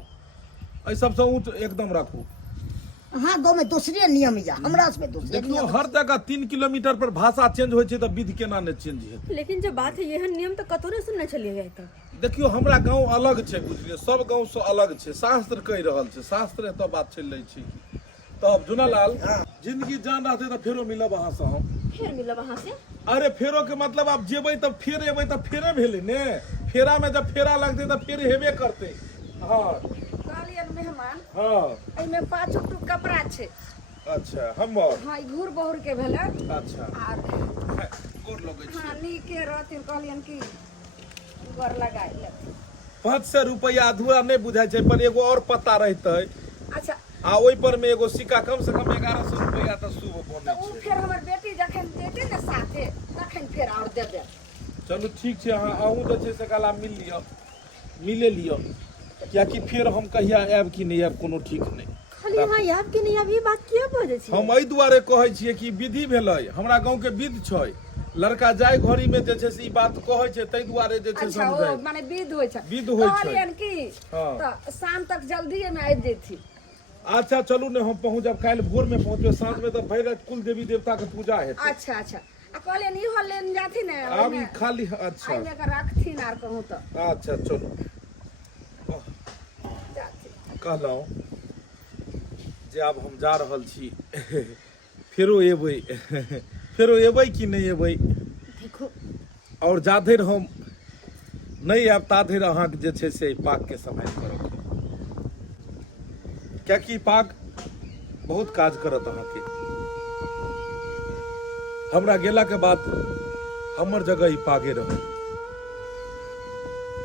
एहि सबसे ऊँच एकदम रखू हाँ गाँव में दूसरे नियम या हमरा में दूसरे देखियो नियम हर जगह 3 किलोमीटर पर भाषा चेंज होइ छै तऽ विधि केना नहि चेंज हेतै लेकिन जब बात है यह नियम तो कतौ नहीं सुनने चलिए गए तो देखियो हमरा गांव अलग छै बुझलिए सब गांव से अलग छै शास्त्र कहि रहल छै शास्त्र एतऽ बात चलि रहै छै तब जुनालाल जिंदगी जान रहते तऽ फेरो मिलब अहाँ से हम फिर मिला वहां से अरे फेरो के मतलब आप जेबै तऽ फेर एबै तऽ फेरे भेलै ने फेरा में जब फेरा लगतै तऽ फेर हेबे करतै हाँ कहलियन मेहमान हाँ एमे 5 टुक कपड़ा छै अच्छा हमर हाँ ई घूर बहुर के भेलै अच्छा आर गोर लगै छै हाँ नीके रहथिन कहलियन कि गोर लगाइ लेथिन 500 रुपया अधूरा नहीं बुझाइ छै पर एगो और पता रहतै अच्छा आ ओहि पर में एगो सिक्का कम से कम 1100 रुपया तऽ शुभ तो बनै उ छै फिर हमर बेटी जखन जेतै ने साथे तखन फिर और देबे चलू ठीक छै अहाँ अहूँ जे छै से कला मिले लिअ कियाकि फेर हम कहिया आयब कि नहीं आयब कोनो ठीक नहीं खाली हाँ याद के नहीं अभी बात किया बजे छी हम एहि दुआरे कहै छियै कि विधि भेलै हमरा गाँव के विध छै लड़का जाय घड़ी में जे छै से ई बात कहै छै ताहि दुआरे जे छै अच्छा समझाइ ओ माने विध होइ छै विध होइ छै। कहलियन कि हाँ। तो शाम तक जल्दीए में आबि जेथी अच्छा चलू ने हम पहुँचब काल्हि भोर में पहुँचबै साँझ में तऽ भरि राति कुल देवी देवता के पूजा हेतै अच्छा अच्छा कहले नहीं हो लेन जाती ना अब ई खाली अच्छा आई में रखथिन आर कहूं तो अच्छा चलो जाती कहलौं जे अब हम जा रहल छी फेरो एबै फेरो एबै कि नहीं एबै देखो और जा धरि हम नहीं आब ता धरि अहाँके जे छै से पाक के सम्हारि कऽ रखब कियाकि पाक बहुत काज करत अहाँके हमरा गेला के बाद हमर जगह ई पागे रह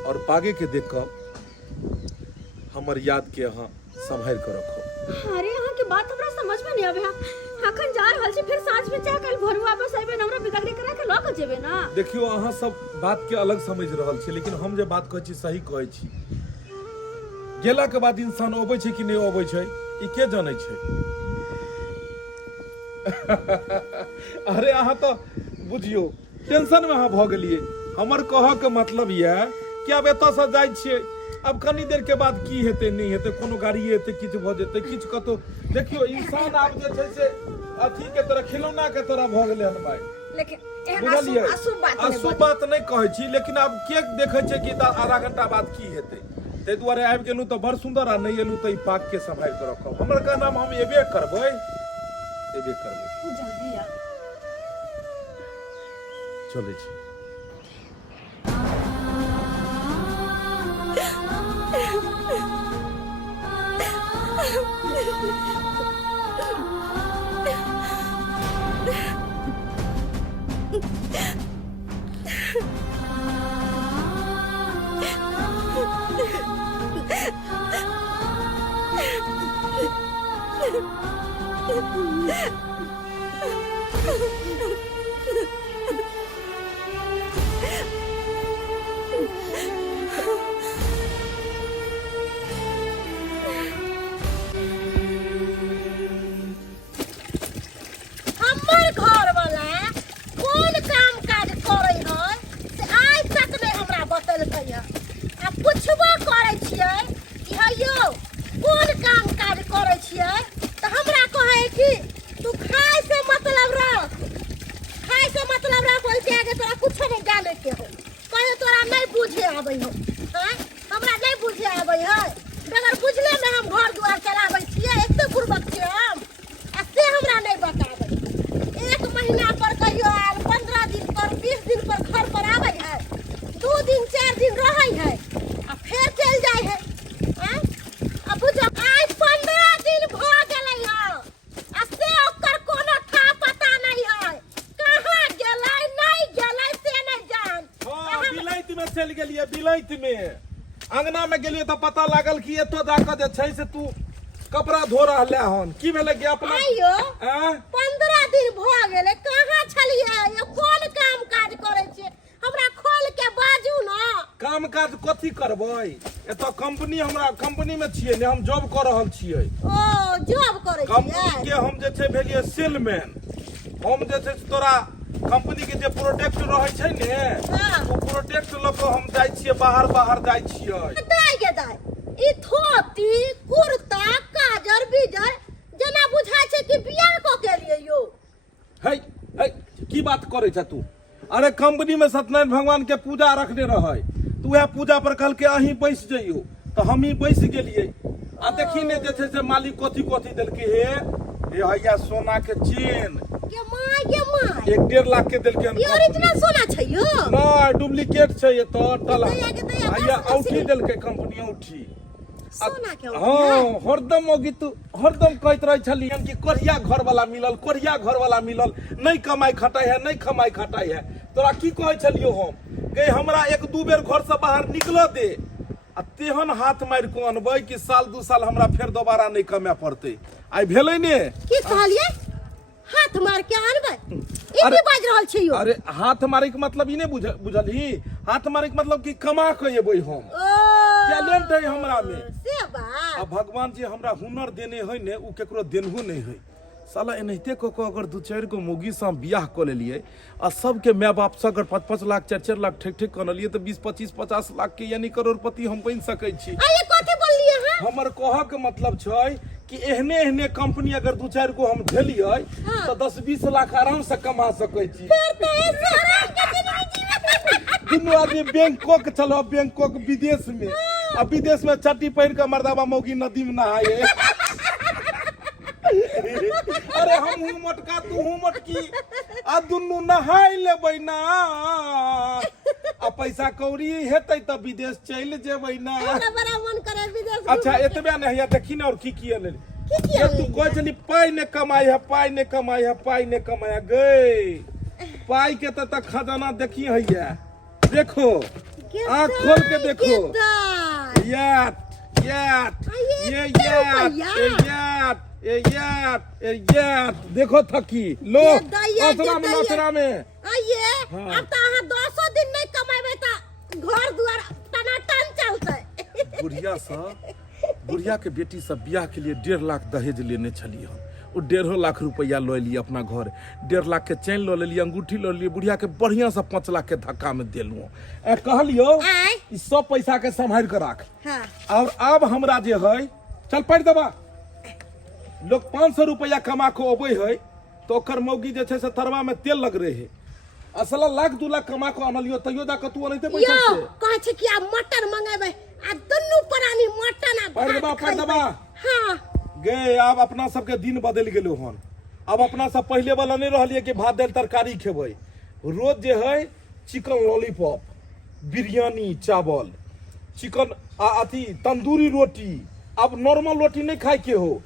और पागे के देख कऽ हमर याद के अहाँ सम्हारि कऽ रखब अरे यहाँ के बात हमरा समझ में नहीं आवे अखन जा रहल छी फिर साँझ में चाहे कल भोर वापस आबे न हमरा बिदागरी करा के लऽ के जेबे ना देखियो अहाँ सब बात के अलग समझ रहल छी लेकिन हम जे बात कहै छी सही कहै छी गेला के बाद इंसान अबै छै कि नहीं अबै छै ई के जानै छै अरे अहाँ तो बुझियो टेंशन में अहाँ भ गेलिए हमर कहऽ के मतलब ये कि अब एतऽ से जाइ छियै अब कनी देर के बाद की हेतै नहीं हेतै कोनो गाड़ी हेतै किछु भ जेतै किछु कतौ देखियो इंसान आब जे छै से अथी के तरह खिलौना के तरह भ गेलै हन भाई लेकिन एहन बुझलियै अशुभ बात नहीं कहै छी लेकिन आब के देखै छै कि आधा घंटा बाद की हेतै ताहि दुआरे आबि गेलहुँ तऽ बड़ सुंदर आ नहीं एलहुँ तऽ ई पाक के सम्हारि कऽ रखब हमर कहनाम हम एबे करबै जल्दी आ चलै छी हमर घर वाला कोन काम काज करे है से आज तक नहीं हमरा बतेलकै है आ पुछबो करे छियै कि हयौ कोन काम काज करे छियै तऽ हमरा कहै कि तू खाय से मतलब रख बोलते आगे तोरा कुछो नहीं जाने के हो कहे तोरा नहीं बुझे आबै हो हैं हमरा नहीं बुझे आबै है अगर बुझले में हम घर दुआर चलाबै छियै एते बुर्बक छियै हम आ से हमरा नहीं बताबै एक महीना पर कहियो आयल 15 दिन पर 20 दिन पर घर पर आबै है 2 दिन 4 दिन रहै है आ फिर चल जाय है हैं अब बुझो आज 15 दिन भ गेलै है आ से ओकर कोनो था पता नहीं है कहाँ गेलै नहीं गेलै से नहीं जान हाँ बिलाइत में चल गेलिए बिलाइत में अंगना में गेलिए तो पता लागल कि एतो जाकर जे छै से तू कपड़ा धो रहले हन की भेलै कि अपना आइयो हैं 15 दिन भ गेलै कहाँ छलिए ये कोन काम काज करे छियै हमरा खोल के बाजू न काम काज कथी करबै एतो कंपनी हमरा कंपनी में छियै ने हम जॉब कर रहल छियै ओ जॉब करे कंपनी छियै के हम जे छै भेलिए सेलमैन हम जे छै से तोरा कंपनी के जे प्रोडक्ट रहै छै ने हाँ। ओ प्रोडक्ट ल के हम जाइ छियै बाहर जाइ छियै दाय गे दाय ई धोती कुर्ता काजर बिजर जेना बुझाय छै कि बियाह क के लिए यो है की बात करे छ तू अरे कंपनी में सत्यनारायण भगवान के पूजा रखने रहे तू वह पूजा पर कहलके अहीं बैस जइयो तो हम ही बैस गेलिए आ देखी ने जे छै से मालिक कथी देलके हे हैया सोना के चेन के माय 1.5 लाख के देलके ये ओरिजिनल सोना छै यो नहीं डुप्लीकेट छै ये तो टला दैया, हैया बस औठी देलके कंपनी औठी सोना के हाँ हरदम ओगी तू हरदम कहत रहे छलियन कि कोरिया घर वाला मिलल नहीं कमाई खटाई है तोरा की कहै छलियो हम गए हमरा 1-2 बेर घर से बाहर निकल दे आ तेहन हाथ मार को अनबै कि साल 2 साल हमरा फिर दोबारा नहीं कमाए पड़ते आई भेलै ने की कहलिए हाथ मार के आनबै ई की बाज रहल छै यो अरे हाथ मारे के मतलब ई नहीं बुझलही हाथ मारे के मतलब कि कमा के एबै हम ओ टैलेंट है हमरा में से बात आ भगवान जी हमरा हुनर देने है ने उ केकरो देनहु नहीं है साला एनाहिते को अगर 2-4 गो मुगी से बियाह कर लेलिए आ सबके माय बाप से अगर 5-5 लाख 4-4 लाख ठेक कनलिए तो 20-25-50 लाख के यानी करोड़पति हम बन सकै छी आ ये कथि बोललिए हां हमर कहऽ के मतलब छै कि एहने एहने कंपनी अगर 2-4 गो हम ढेलिए तो 10-20 लाख आराम से कमा सकै छी। दुनू आदमी बैंकॉक चलो, बैंकॉक विदेश में, अब विदेश में चट्टी पहिर के मर्दाबा मौगी नदी में नहाए। अरे हम हूँ मोटका तू हूँ मोटकी, आ दुनू नहाय लेबै ना, आ पैसा कौड़ी हेतै तो विदेश चल जेबै ना। बड़ा मन करे विदेश। अच्छा एतबे नहीं है, देखी ना और की ले तू कह चली पाई ने कमाई है, पाई ने कमाई है, पाई ने कमाया गई पाई के तक खजाना देखी है ये देखो, आँख खोल के देखो, याट याट ये याट देखो थकी लो असरा में आइए। अब तो अहाँ 200 दिन नहीं कमाबे त घर दुआर टनाटन चलते। बुढ़िया के बेटी सब बियाह के लिए 1.5 लाख दहेज लेने छली हम, वो 1.5 लाख रुपया लो लिए अपना घर, 1.5 लाख के चैन लो लिए, अंगूठी लो लिए, बुढ़िया के बढ़िया से 5 लाख के धक्का में दिलू। कहलियो ई सब पैसा के संभाल के राख। और अब हमरा जे है चल पढ़ दबा, लोग 500 रुपया कमा के अबे है तो ओकर मौगी जे से थरवा में तेल लग रहे है, असला 1-2 लाख कमा के अनलियो तैयो जा के तू अनते पैसा से कहे छै कि आ मटन मंगेबे, आ दुन्नू प्राणी मटन आ पढ़ दबा। हां गए अब अपना सबके दिन बदल गेलो हन, अब अपना सब पहले वाला नहीं रहलिए कि भात दाल तरकारी खेबै, रोज जे है चिकन लॉलीपॉप, बिरयानी चावल, चिकन अथी तंदूरी रोटी। अब नॉर्मल रोटी नहीं खाए के हो,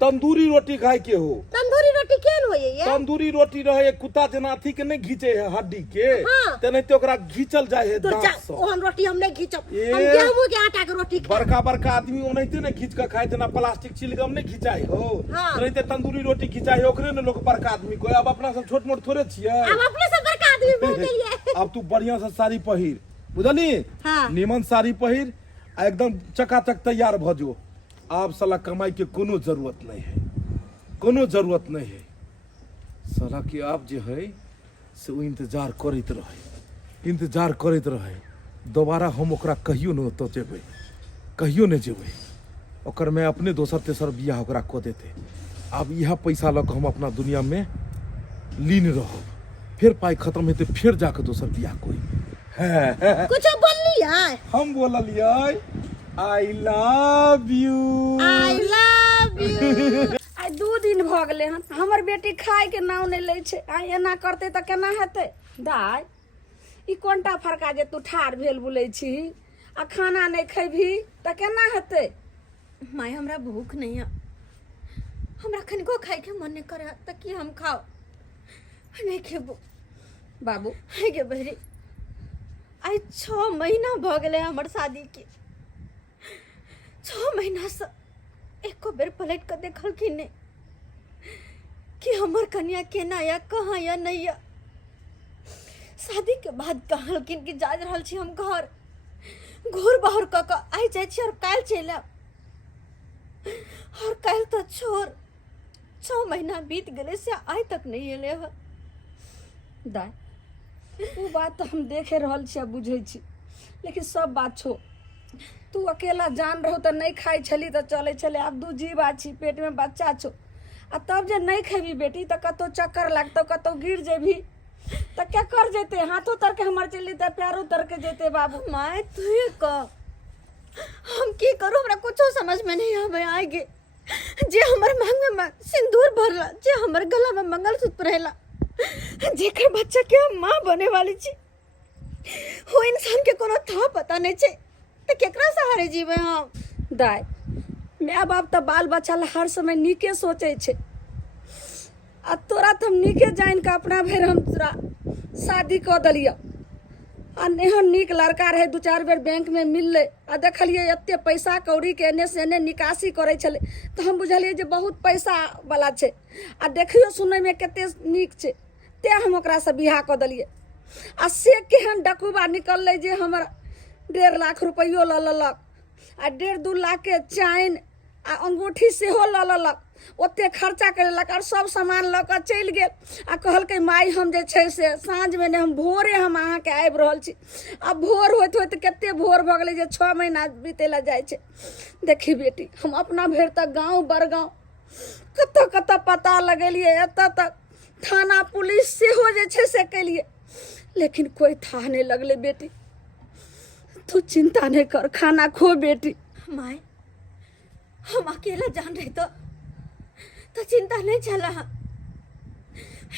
तंदूरी रोटी खाए के हो। तंदूरी रोटी केन होय ये? तंदूरी रोटी रहे कुत्ता जना अथी के नहीं घीचे है हड्डी के, तेनाहिते ओकरा घीचल जाए है दांत से। ओहन रोटी हम नहीं घीचब, हम गेहूं के आटा के रोटी खाए। बड़का आदमी ओनाहिते नहीं घीच के खाए, जना प्लास्टिक चिलगम नहीं घिचाई हो, तेनाहिते तंदूरी रोटी घिचाई ओकरे ने लोग बड़का आदमी को। अब अपना सब छोट मोट थोड़े छियै, अब अपने से बड़का आदमी बोल गेलिए। अब तू बढ़िया से साड़ी पहिर, बुझली, निमन साड़ी पहिर, एकदम चकाचक तैयार भ जो। आप साला कमाई के कोनो जरूरत नहीं है, कोनो जरूरत नहीं है साला कि आप जो है से वो इंतजार करते रहे, दोबारा हम ओकरा कहियो न तो जेबै, कहियो नहीं जेबै, ओकर में अपने दोसर तेसर बियाह ओकरा को देते। अब यह पैसा लग हम अपना दुनिया में लीन रहब, फिर पाई खत्म हेते फिर जाके दोसर बियाह कोई कुछ बोललिए? हम बोललिए आई लव यू। आई 2 दिन भ गेले हन, हमर बेटी खाए के नाव नहीं ले छे। आई एना करते त केना हेते? दाई ई कोनटा फरका जे तू ठार भेल बुलै छी, आ खाना नहीं खैभी त केना हेते? माय हमरा भूख नहीं है, हमरा खनिको खाए के मन नहीं करे त की हम खाओ? नहीं खेबो बाबू। है गे बहरी, आई 6 महीना भ गेले हमर शादी के। 6 महीना से एको बेर पलट के देखल कि नहीं कि हमर कन्या केना या कहाँ या नहीं या। शादी के बाद कहलखिन कि जा रहल छी हम घर, घोर बाहर क आई जाय छी और काल चल आब, और काल तो छोड़ 6 महीना बीत गले से आइ तक नहीं एले है। दाई वो बात तो हम देखे रहल छी, बुझे छी, लेकिन सब बात छो, तू अकेला जान रहो तो नहीं खाई छली तो चले चले। अब 2 जीव छी, पेट में बच्चा छो, आ तब जे नहीं खेबी बेटी तो कतो चक्कर लगतो, कतो गिर जेबी तो क्या कर जेते? हाथों तर के हमार चल जेते, पैरों तर के जेते। बाबू माय तू ये कह, हम की करू? हमरा कुछो समझ में नहीं आवे आगे। जे हमर मांग में सिंदूर भरला, जे हमर गला में मंगलसूत्र रहेला, जेकर बच्चा के माँ बने वाली छी, वो इंसान के कोनो था पता नहीं छे तो केकरा सहारे जीवे हम? दाई माय बाप तो बाल बच्चा ला हर समय नीके सोचे छे, आ तोरा तो हम नीके जान के अपना भर हम तोरा शादी कर दलिया। आ नेहन नीक लड़का रहे, 2-4 बेर बैंक में मिलले, आ देखलिए एते पैसा कौड़ी के एने से एने निकासी करे छले, तो हम बुझलिए जे बहुत पैसा वाला छे, आ देखियो सुनै में कते नीक छे, ते हम ओकरा से बियाह कर दलिए। आ से केहन डकुबा निकलले जे हमर 1.5 लाख रुपयो ल लेलक, आ 1.5-2 लाख के चैन, आ अंगूठी सेहो लऽ लेलक, ओते खर्चा करेलक और सब सामान लऽ कऽ चलि गेल आ कहलकै माई हम जे छै से साँझमे नहि हम भोरे हम अहाँके आबि रहल छी। आ भोर होइत होइत कते भोर भऽ गेलै जे 6 महीना बीतै लए जाइ छै। देखी बेटी हम अपना भरि तक गाँव बड़गाँव कतऽ कतऽ पता लगेलिए, एतऽ तक थाना पुलिस सेहो जे छै से केलिए, लेकिन कोई था नहीं लगले। बेटी तू चिंता नहीं कर, खाना खो बेटी। माय हम अकेला जान रहे तो चिंता नहीं चला,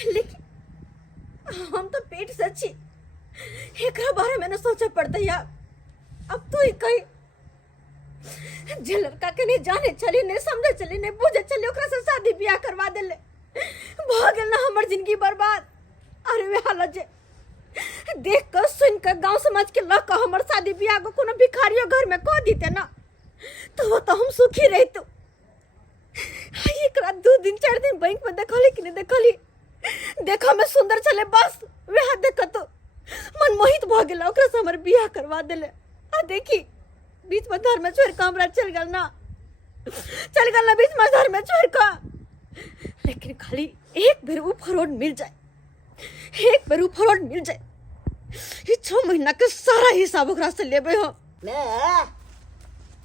लेकिन हम तो पेट से छी, एकरा बारे में न सोचे पड़ता यार। अब तू ही कही जे लड़का के नहीं जाने चली, नहीं समझे चली, नहीं बुझे चली, ओकरा से शादी ब्याह करवा देले, भ गेल ना हमर जिंदगी बर्बाद। अरे वे हालत जे देख कर सुन कर गांव समाज के लग कर हमर शादी ब्याह को कोनो भिखारियों घर में कह दीते ना तो हम सुखी रही। तो एकरा 2 दिन 4 दिन बैंक में देखली कि नहीं देखली, देखा में सुंदर चले बस वह देख तो मन मोहित भ गेल, ओकरा से हमर ब्याह करवा देले। आ देखी बीच में घर में छोड़ के हमरा चल गल ना बीच में घर में छोड़ का। लेकिन खाली एक बेर उ फरोड मिल जाए, एक बेर उ फरोड मिल जाए, ये 6 महीना के सारा हिसाब ओकरा से लेबे हो।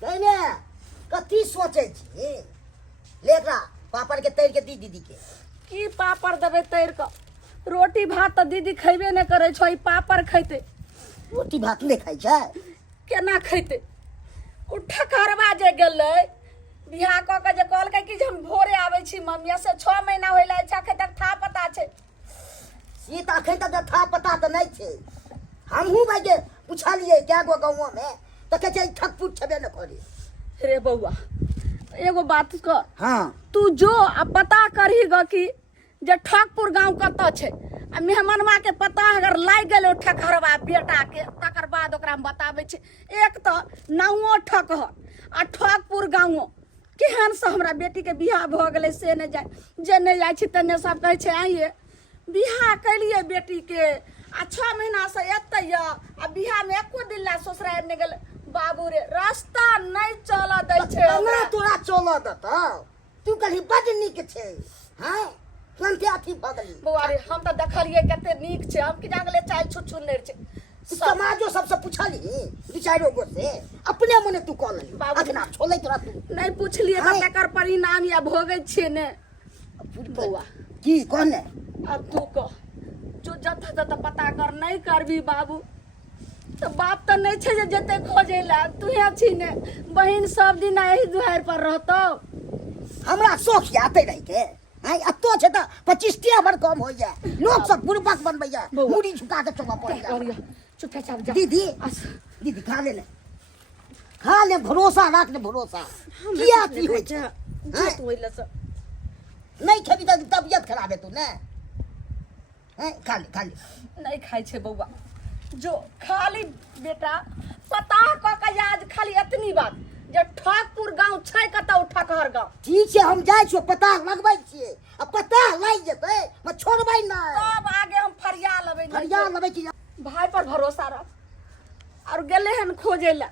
कहने कथी सोचे छी, लेकरा पापड़ के तैर के दी दीदी के की पापड़ देबे तैर के, रोटी भात तो दीदी खैबे नहीं करे छो, ई पापड़ खैते। रोटी भात नहीं खाई छै, केना खैते? उ ठकरवा जे गेलै बियाह क के जे कहलकै कि जे हम भोरे आबै छी मम्मी से 6 महीना होइला अच्छा खे तक था पता छै। सीता अखन तक था पता तो नहीं छै। हमहू भाई के पूछलिए क्या गो गाँव में तो कहे छै ठकपुर छबे न करे। रे बउआ एगो बात कर, हाँ तू जो आ पता करही ग कि जे ठकपुर गांव कतऽ छै, आ मेहमानवा के पता अगर लाग गेल ठकरवा बेटा के तकर बाद ओकरा हम बताबै छी। एक तो नाउओ ठकहर आ ठकपुर गाँव केहन से हमरा बेटी के बियाह भ गेलै से नहीं जाए, जे नहीं जाइ छी तने सब कहै छै आइए बियाह कैलिए बेटी के आ 6 महीना से एतै आ बियाह में एको दिन ला ससुराल नहीं गेलै। बाबू रे रास्ता नहीं चल दै छै हमरा तोरा चल देता, तू कहीं बड निक छै। हाँ तुरंते अथी भ गेली। बउआ रे हम तो देखलिए कते नीक छै, हम कि जागले चाल छुछु नहीं छै। समाजो सबसे पूछली 2-4 गो से, अपने मने तू कह ली बाबू। अखना छोले तोरा तू नहीं पूछलिए हाँ। तकर परिणाम या भोगै छियै ने बउआ। की कहने अब तू कह जो जत जत पता कर नहीं करबी बाबू तो बाप तो नहीं छे जे जते खोजे ला, तू छी ने बहिन सब दिन यही दुआर पर रहतो। हमरा शौक आते रह के हां अतो छै त 25 बार कम हो जाए, लोग सब बुरबक बनबै जा, मुड़ी झुका के चला पड़ जा। चुपचाप जा दीदी दीदी खा ले भरोसा राख ले भरोसा किया की होय छै। जे तू होइला से नहीं खेबी त तबियत खराब है तू ने। हैं खा ले नहीं खाई छे बउआ, जो खाली बेटा पता क के आज खाली इतनी बात जे ठकपुर गांव छै कतौ ठकहर गांव। ठीक छै हम जाय छियो पता लगबै छियै, अब पता लाग जेतै म छोड़बै ना, तब आगे हम फरिया लेबै। फरिया लेबै कि भाई पर भरोसा रख और गेले हन खोजे ला,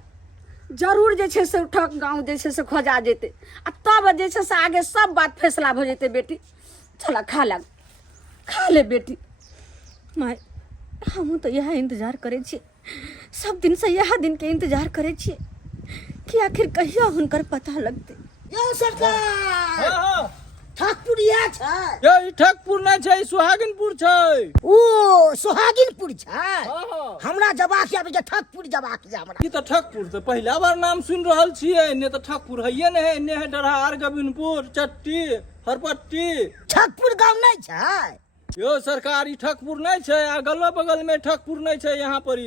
जरूर जे छै से ठक गांव जे छै से खोजा जेते आ तब जे छै से आगे सब बात फैसला हो जेते। बेटी चला खा ले बेटी। माय हम तो यह इंतजार करे छिए, सब दिन से यह दिन के इंतजार करे छिए कि आखिर कहिया हुनकर पता लगते। यो सरकार हाँ ठकपुरिया छै ये ई ठकपुर नहीं छै, ई सुहागिनपुर छै। ओ सोहागिनपुर छै। हाँ। हमरा जबाक आबे जे ठकपुर जबाक जे हमरा ई तो ठकपुर तो पहला बार नाम सुन रहल छियै, ने तो ठकपुर हइये ने है, ने है डरहार गोविंदपुर चट्टी हरपट्टी। ठकपुर गांव नहीं छै। यो सरकार ई ठकपुर नहीं छै, अगलो बगल में ठकपुर नहीं छै यहाँ पर।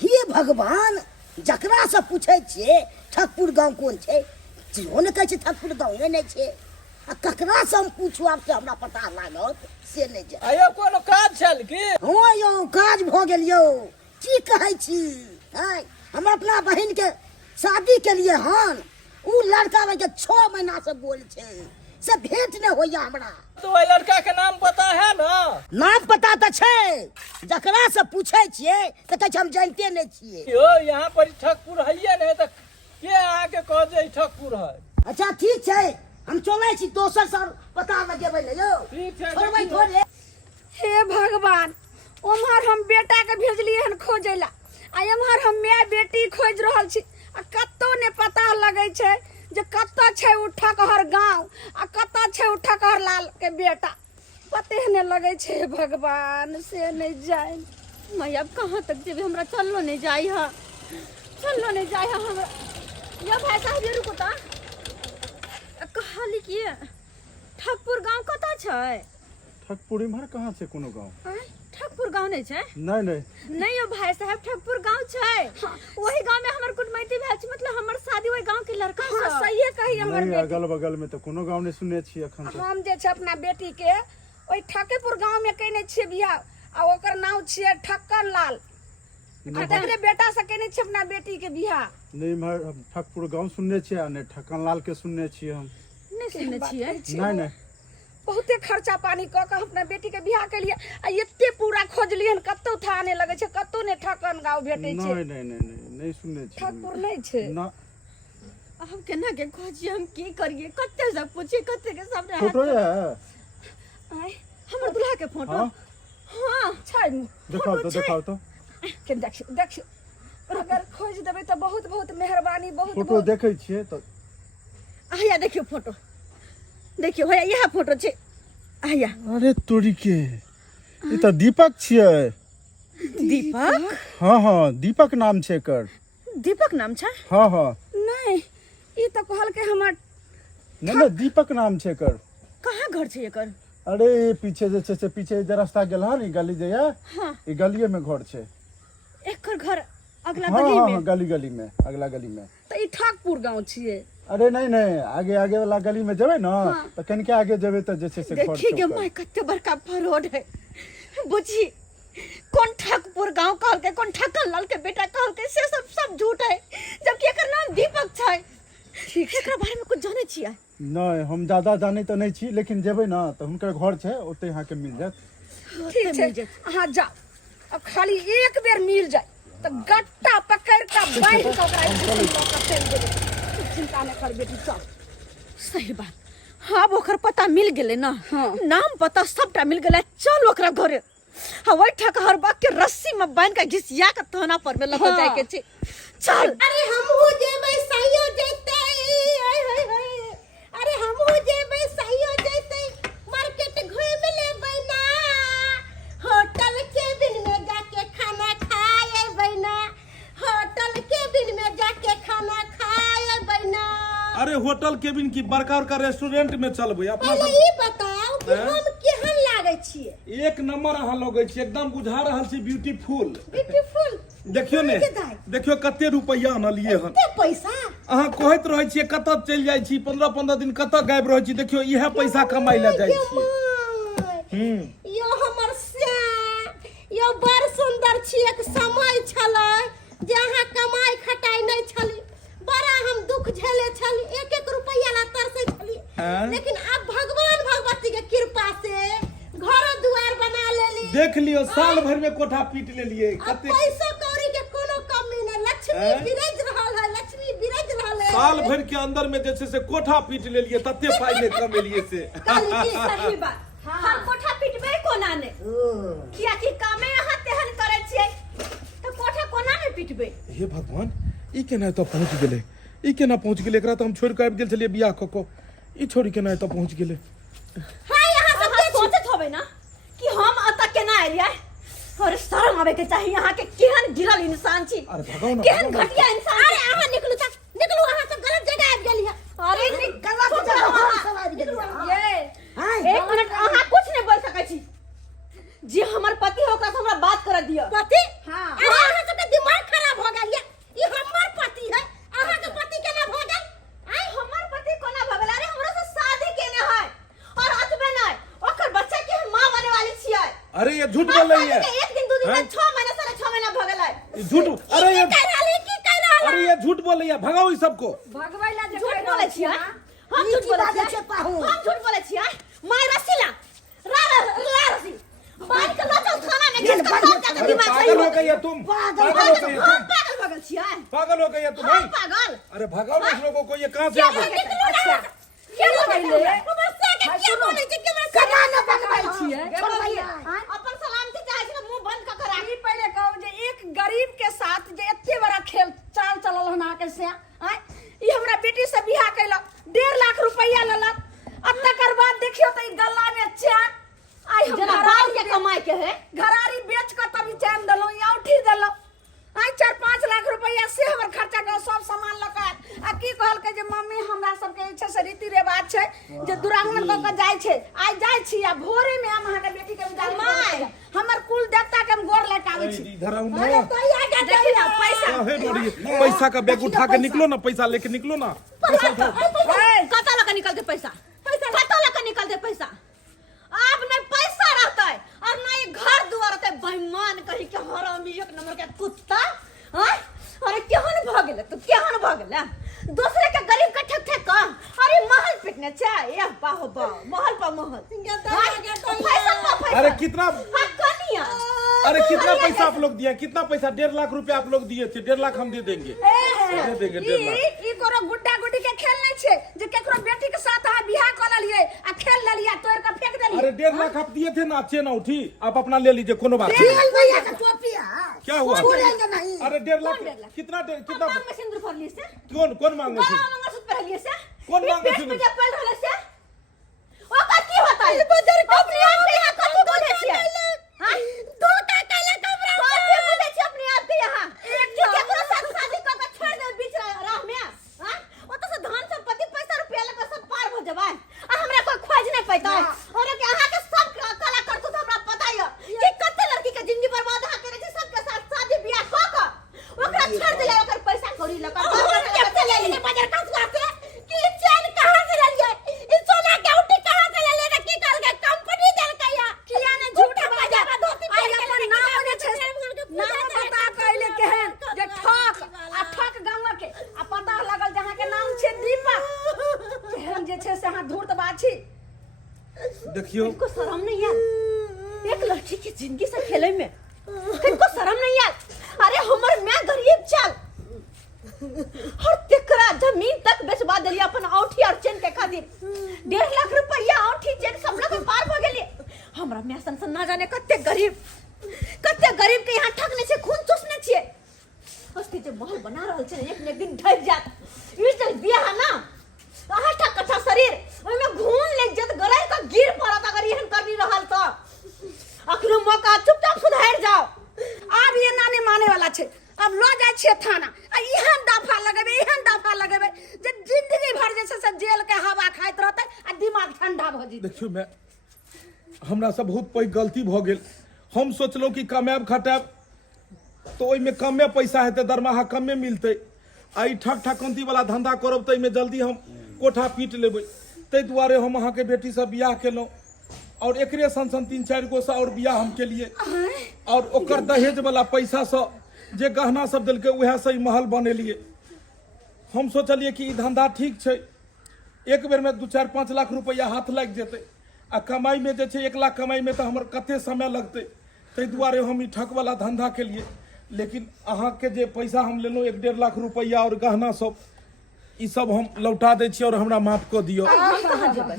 हे भगवान जकरा से पूछे छिए ठकपुर गांव कोन छै, जेहो ने कहै छै ठकपुर गांव नहीं छै। आ ककरा से हम पूछू आब से हमरा पता लागत से नहीं छै। आयो कोनो काज छल की? हाँ यो काज भ गेल यो, की कहै छी हैं हम अपना बहन के शादी के लिए हन उ लड़का में के 6 महीना से बोल छै से भेंट नहीं होइया हमरा। तो वही लड़का के नाम पता है ना? नाम पता तो छै, जकरा से पूछे छिए त कहै छै हम जानते नहीं छिए। यो यहाँ पर ठकपुर हइये ने तो के आके कह जे ई ठकपुर है। अच्छा ठीक है हम चले छी दोसर सर पता लगेबै ले यो ठीक छै, छोड़बै देखियौ। थोड़े हे भगवान, उम्हर हम बेटा के भेजलिए हन खोजै ला, आ एम्हर हम माय बेटी खोज रहल छी, आ कतौ ने पता लगै छै जे कतऽ छै उ ठकहर गाँव आ कतऽ छै उ ठकहर लाल के बेटा, पते ने लगै छै। भगवान से नहीं जाए मैं अब कहाँ तक जेबे, हमरा चललो नहीं जाई हा, चललो नहीं जाई हा हमरा। या भाई साहब ये रुको ता, कहली कि ठकपुर गांव कता छै? ठकपुर इम्हर कहाँ से कोनो गाँव? आँय, ठकपुर गांव नहीं छै? नहीं नहीं नहीं यो भाई साहब, ठकपुर गांव छै। वही गांव में हमर कुटमैती भेल छै, मतलब हमर शादी वही गांव के लड़का हाँ से। सही कही हमर नहीं, बेटी। अगल बगल में तो कोनो गाँव नहीं सुने छी अखन तक। हम जे छै अपना बेटी के ओइ ठकेपुर गांव में केने छियै बियाह, आ ओकर नाम छियै ठक्कर लाल। ठकरे बेटा से केने छियै अपना बेटी के बियाह। नहीं इम्हर हम ठकपुर गाँव सुनने छियै आ नहीं ठक्कन लाल के सुनने छियै हम। नहीं सुनने छियै? नहीं नहीं बहुते खर्चा पानी कऽ के अपना बेटी के बियाह के लिए आ एते पूरा खोजलियन, कतौ था नहीं लगे छै, कतौ ने ठकन गांव भेटै छै। नहीं नहीं नहीं नहीं सुनने छी ठकपुर नहीं छै। ना। हम केना के खोजिए, हम की करिए, कते से पूछिए, कते के सब रहा। फोटो है? आय हमर दुल्हा के फोटो। हाँ हाँ छै दिखाओ तो दिखाओ तो के देखियो देखियो, अगर खोज देबै तऽ बहुत बहुत मेहरबानी, बहुत फोटो बहुत। देखै छियै तो आया देखियो फोटो, देखियो है यह फोटो छै। आया अरे तोरी के ई तो दीपक छियै। दीपक? हाँ हाँ दीपक नाम छै एकर। दीपक नाम छै? हाँ हाँ नहीं ई तऽ कहलकै हमर नहीं नहीं दीपक नाम छै एकर। कहाँ घर छै एकर? अरे ये पीछे जे छै से पीछे जे रास्ता गेल हन ई गली जे है हाँ, ई गलिये में घर छै। एकर घर अगला हाँ गली हाँ में। हाँ गली गली में अगला गली में। तऽ ई ठकपुर गांव छियै। अरे नहीं नहीं आगे आगे वाला गली में जेबै ना तो कनिके आगे जेबै तो जे छै से घर देखिए छै गे ओकर। माय कते बड़का फरोड है। बुझी कौन ठकपुर गांव कहलके, कौन ठक्कर लाल के बेटा कहलके, से सब झूठ है, जबकि एकर नाम दीपक छै। ठीक, एकरा बारे में कुछ जाने छियै? नहीं हम ज्यादा जाने तो नहीं छी, लेकिन जेबै ना तो हुनकर घर छै ओते यहाँ के मिल जात। ठीक छै अहाँ जाओ, अब खाली एक बेर मिल जाए तो गट्टा पकड़ के बांध के ओकरा स्टेशन लऽ के चलि जेबै। चिंता नहीं कर बेटी, चल। सही बात। हाँ ओकर पता मिल गेले ना, हाँ। नाम पता सबटा मिल गेले। चल ओकरा घरे, हाँ वही ठकहर बाग के रस्सी में बांध के घिसिया के थाना पर में लगा हाँ। जाए के छै। चल अरे हमहू जेबै सहियो जैते हाय हाय हाय अरे हमहू जेबै सहियो जैते मार्केट घूम लेबै ना होटल केबिन में जाके खाना खाएबै ना होटल केबिन में जाके खाना खाएबै ना अरे होटल केबिन की बड़का बड़का रेस्टोरेंट में चलबै अपना पहले ई बताओ कि हैं? हम केहन लागै छियै एक नंबर अहाँ लगै छी, एकदम बुझा रहल छी ब्यूटीफुल। ब्यूटीफुल देखियो ने के दाय? देखियो कते रुपैया आनलिए हन। कते पैसा अहाँ कहैत रहै छियै कतऽ चलि जाइ छी, 15-15 दिन कतऽ गायब रहै छी, देखियो इहे पैसा कमाइ लए जाइ छियै। यो हमर श्याम यो बड़ सुंदर छियै, एक समय छलै जे अहाँ कमाई खटाई नहीं छली, बड़ा हम दुख झेले छली, एक एक रुपया ला तरसै छली, हैं? लेकिन अब भगवान भगवती के कृपा से घर दुआर बना लेली। देख लियो साल भर में कोठा पीट लेलिए अब कते। पैसा कौड़ी के कोनो कमी नहीं, लक्ष्मी हैं? बिरज रहल है, लक्ष्मी बिरज रहल है। साल भर के अंदर में जे छै से कोठा पीट लेलिए, तते पाई ने कमेलिए से। सही बात। हम कोठा पिटबे कोना ने, किया कि कामे अहाँ तेहन करे छियै, तो कोठा कोना ने पिटबे। हे भगवान ई केना एतऽ पहुंच गेलै, ई केना पहुंच गेलै, एकरा तऽ हम छोड़ि कऽ आबि गेल छलियै बियाह कऽ कऽ, ई छोड़ी केना एतऽ पहुंच गेलै। हाय यहाँ सब अहाँ सोचत होबे ना कि हम अतः केना एलियै। अरे शर्म आवे के चाहिए, अहाँ के केहन गिरल इंसान छी, अरे भगाओ ना, केहन भगाओ ना। घटिया इंसान अरे छी। अहाँ निकलू तक निकलू, अहाँ सब गलत जगह आबि गेली है। अरे गलत अहाँ सब आबि गेली है। ये एक मिनट अहाँ कुछ नहीं बोल सकै छी। जे हमर पति हो ओकरा से हमरा बात कर दिया। पति? हाँ। अरे अहाँ सबके दिमाग खराब हो गेल ये, ई हमर पति है, अहाँ के पति केना भ गेल? आई हमर पति कोना भगल? अरे हमरा से शादी केने है और अतबे नहीं, ओकर बच्चा के हम मां बने वाली छियै। अरे ये झूठ बोल रही है। एक दिन दू दिन हैं? में 6 महीना साढ़े 6 महीना भगल है। ये झूठ, अरे ये की कह रहली, की कह रहल? अरे ये झूठ बोल रही है, भगाओ इस सबको। भगबै ला जे झूठ कहि बोले रहल छियै? छियै। हम ई झूठ की बोले बाजै छियै? छै पाहु? हम झूठ बोले छियै? माय रसीला ला रसी बाल के लचो थाना में घिस के सब जाके दिमाग सही पागल हो हो गई है तुम, पागल हो गई है हम तुम, पागल भगल छियै? पागल हो गई है तुम। हम पागल? अरे भगाओ ना इस लोगों को, ये कहाँ से आ गए? निकलू अच्छा क्या पहिले हमरा से के क्या बोलै छी कि हमरा सगा न बनबै छियै छोड़िए अपन सलामती चाहे छी मुंह बंद क करा ई पहिले कहू जे एक गरीब के साथ जे एते बड़ा खेल चाल चलल हन अहाँ के से आय ई हमरा बेटी से बियाह कैलक 1.5 लाख रुपया लेलक आ तकर बाद देखियो त ई गल्ला में चैन आई हम जना बाल के कमाई के है घरारी बेच के तभी चैन देलो या उठी देलो आई 4-5 लाख रुपया से हमर खर्चा के सब सामान लगा आ की कहल के जे मम्मी हमरा सब के इच्छा से रीति रिवाज छै जे दुरांगन क के जाय छै आइ जाय छी आ भोरे में हम अहाँ के बेटी के विदा माय हमर कुल देवता के हम गोर लटावे छी इधर आओ अरे ना तो आ जा देखिए पैसा काहे डरिए पैसा का बैग उठा के निकलो ना पैसा लेके निकलो ना कता लगा निकल दे पैसा कता लगा निकल दे पैसा अब नहीं पैसा रहता है और नहीं घर दुआर रहता है बेईमान कहीं के हरामी एक नंबर के कुत्ता हां अरे केहन भ गेले तू केहन भ गेले दूसरे के गरीब के ठक ठक का अरे महल पिटने चाहिए बाहो बा महल पर महल पैसा अरे कितना कनिया अरे कितना पैसा आप लोग दिया कितना पैसा 1.5 लाख रुपया आप लोग दिए थे 1.5 लाख हम दे देंगे दे देंगे 1.5 लाख ई कोनो गुड्डा गुड्डी के खेल नहीं छे जे केकरो बेटी के साथ अहाँ बियाह कर लेलिए आ खेल लेलिए तोड़ के फेंक देलिए अरे 1.5 लाख आप दिए थे ना अच्छे ना उठी आप अपना ले लीजिए कोनो बात खेल नहीं भैया का टोपिया क्या हुआ छोड़ेंगे नहीं अरे 1.5 लाख कितना कितना मांग में सिंदूर भर लिए से कौन मांगे थे गला मंगलसूत्र पहन लिए से कौन मांगे पेट थे? में जब पहन रहले से ओकर की होता है अपने आप के यहाँ कथी बोले छियै हां धोखा कैले कमरा कथी बोले छी अपने आप के यहाँ कि केकरो साथ शादी क के छोड़ दे बीच राह में हां ओ तो से धन संपत्ति पैसा रुपया ले सब पार हो जबाय आ हमरा कोई खोज नहीं पैता और के अहाँ के सब कला करतु तो हमरा पता है कि कते लड़की के जिंदगी बर्बाद अहाँ करे छी सबके साथ शादी बियाह क के ओकरा छोड़ दिया ओकर पैसा कौड़ी लगा के ले लिए बाजार का से कि चैन कहां से ले लिए ई सोना के उठी कहां से ले लेना की कर के कंपनी दे के या किया ने झूठ बाजा आई अपन नाम जे छे नाम पता कइले केहन जे ठक गांव के आ पता लगल जहां के नाम छे दीपक केहन जे छे से अहाँ धूर्त बाछी देखियो इनको शर्म नहीं है एक लड़की की जिंदगी से खेले में इनको शर्म नहीं है अरे हमर मैं गरीब चल और तेकरा जमीन तक बेचवा देली अपन औठी और चेन के खातिर 1.5 लाख रुपया औठी चेन सब लोग पार भ गेली हमरा मैं सन ना जाने कते गरीब के यहाँ ठगने से खून चूसने छिए अस्ति जे महल बना रहल छै एक न एक दिन ढह जात ई चल बियाह ना आठा कट्ठा शरीर ओमे घून ले जत गराय का गिर पड़त अगर एहन करनी रहल तो अखनो मौका चुपचाप सुधार जाओ अब ये नानी माने वाला छे अब लो जाय छे थाना आ एहन दफा लगेबे जे जिंदगी भर जे से जेल के हवा खाइत रहते आ दिमाग ठंडा भ जेते देखियो मैं हमरा से बहुत पैघ गलती भ गेल हम सोचलो कि कमाब खटाब तो ओइ में कमे पैसा हेते दरमाहा कमे मिलते आई ठक ठकंती वाला धंधा करब तै में जल्दी हम कोठा पीट लेबै तै दुआरे हम अहाँ के बेटी से बियाह केलौ और एकरे सन 3-4 गो से और बियाह हम के लिए और ओकर दहेज वाला पैसा से जे गहना सब देलकै उहे से महल बनेलिए हम सोचलिए कि ई धंधा ठीक छै एक बेर में 2-4-5 लाख रुपया हाथ लग जेतै आ कमाई में जे छै 1 लाख कमाई में तो हमर कते समय लगतै तै दुआरे हम ई ठक वाला धंधा के लिए लेकिन अहाँ के जे पैसा हम लेलहुँ 1-1.5 लाख रुपया और गहना सब ई सब हम लौटा दै छी और हमरा माफ कऽ दियौ हम कहां जेबै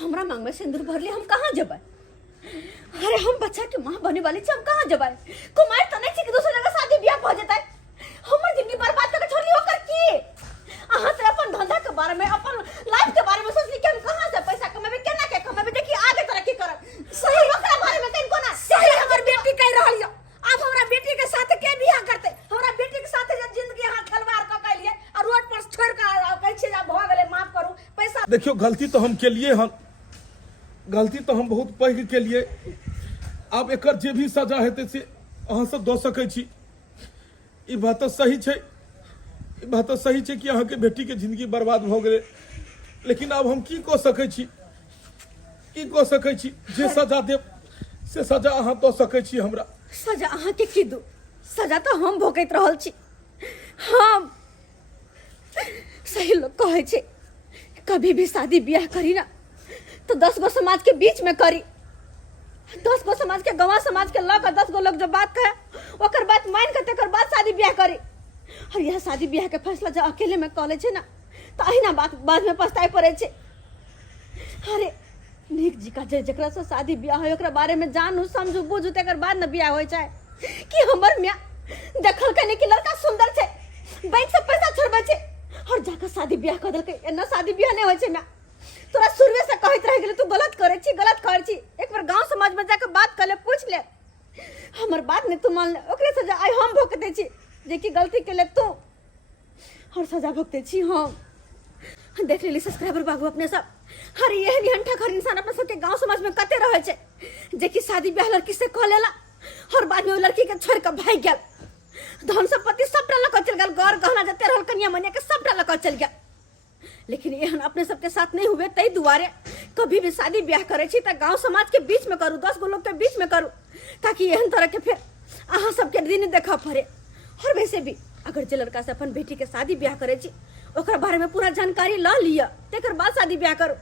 हमरा मांग में सिंदूर भरले हम कहां जेबै अरे हम बच्चा के मां बने वाली छी हम कहां जेबै कुमार त नहीं छी कि दूसरे जगह शादी बियाह हो जेतै हमर जिंदगी बर्बाद करके छोड़ली ओकर की अहाँ से अपन धंधा के बारे में अपन लाइफ के बारे में सोचली कि हम कहां से पैसा कमाबे केना के कमाबे देखी आगे तरक्की करब सही ओकरा बारे में कहीं कोना सही हमर बेटी कह रहल यो अब हमरा बेटी के साथ के बियाह करते हमरा बेटी के साथ जे जिंदगी अहाँ खलवार क के लिए और रोड पर छोड़ के कहै छी जा भ गेलै माफ करू पैसा देखियो गलती तो हम केलिए हन गलती तो हम बहुत पैघ केलिए आब एकर जे भी सजा हेतै से अहाँ सब दऽ सकै छी ई बात तो सही छै ई बात तो सही छै कि अहाँ के बेटी के जिंदगी बर्बाद भ गेलै लेकिन अब हम की कऽ सकै छी जे सजा देब से सजा अहाँ दऽ सकै छी हमरा सजा अहाँ के की दू सजा तो हम भोगैत रहल छी हम सही लोग कहै छै कभी भी शादी बियाह करी ना तो 10 गो समाज के बीच में करी 10 गो समाज के गवाह समाज के लग 10 गो लोग जो बात कहे ओकर बात मान के तकर बाद शादी बियाह करी और यह शादी बियाह के फैसला जब अकेले में कॉलेज है ना तो अहिना बाद में पछताए पड़े छे। अरे नीक जी का जकरा से शादी ब्याह हो ओकरा बारे में जानू समझू बुझू तकर बाद न ब्याह हो जाए कि हमर मियाँ देखल कने कि लड़का सुंदर छे, बैंक से पैसा छोड़बे छे और जाकर शादी ब्याह कर देलकै। एना शादी ब्याह नहीं होय छे। मैं तोरा शुरुए से कहत रह गेल तू गलत करे छी। एक बार गांव समाज में जाकर बात कर ले, पूछ ले। हमर बात नहीं तू मान ले, ओकरे सजा आई हम भुगते छी जे की गलती के ले तू और सजा भुगते छी हम। देख लेली सब्सक्राइबर बाबू अपने सब, हर एहन हंठा खर इंसान अपने सबके गांव समाज में कते रहे छे जे की शादी ब्याह लड़की से कह लेला और बाद में वो लड़की के छोड़ के भाग गेल। धन संपत्ति सबटा लक चल गेल, घर गहना जते रहल कन्या मनिया के सबटा लक चल गेल। लेकिन एहन अपने सबके साथ नहीं हुए, तई दुआरे कभी भी शादी ब्याह करे छी त गांव समाज के बीच में करू, 10 गो लोग के बीच में करू, ताकि एहन तरह के फिर अहाँ सबके दिन देखा पड़े। और वैसे भी अगर जे लड़का से अपन बेटी के शादी ब्याह करे छी ओकरा बारे में पूरा जानकारी ल लिया, तेकर बाद शादी ब्याह करू।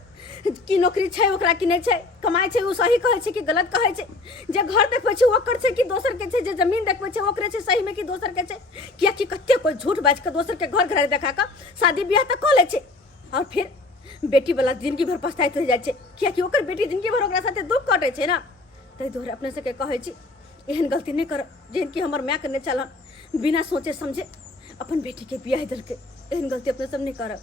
की नौकरी छै ओकरा की नहीं छै, कमाई छै, उ सही कहै छै कि गलत कहै छै, जे घर देखबै छै ओकर छै कि दोसर के छै, जे जमीन देखबै छै ओकरे छै सही में कि दोसर के छै। किया कि कते कोई झूठ बाज के दोसर के घर घर देखा के शादी ब्याह त क ले छै और फिर बेटी वाला जिंदगी भर पछताइत रह जाय छै, किया कि ओकर बेटी जिंदगी भर ओकरा साथे दुख कटे छै ना। तै दुआरे अपने सबके कहै छी एहन गलती नहीं कर जेहन कि हमर माँ के नहीं चलन, बिना सोचे समझे अपन बेटी के बियाह देलकै। एहन गलती अपने सब नहीं करब।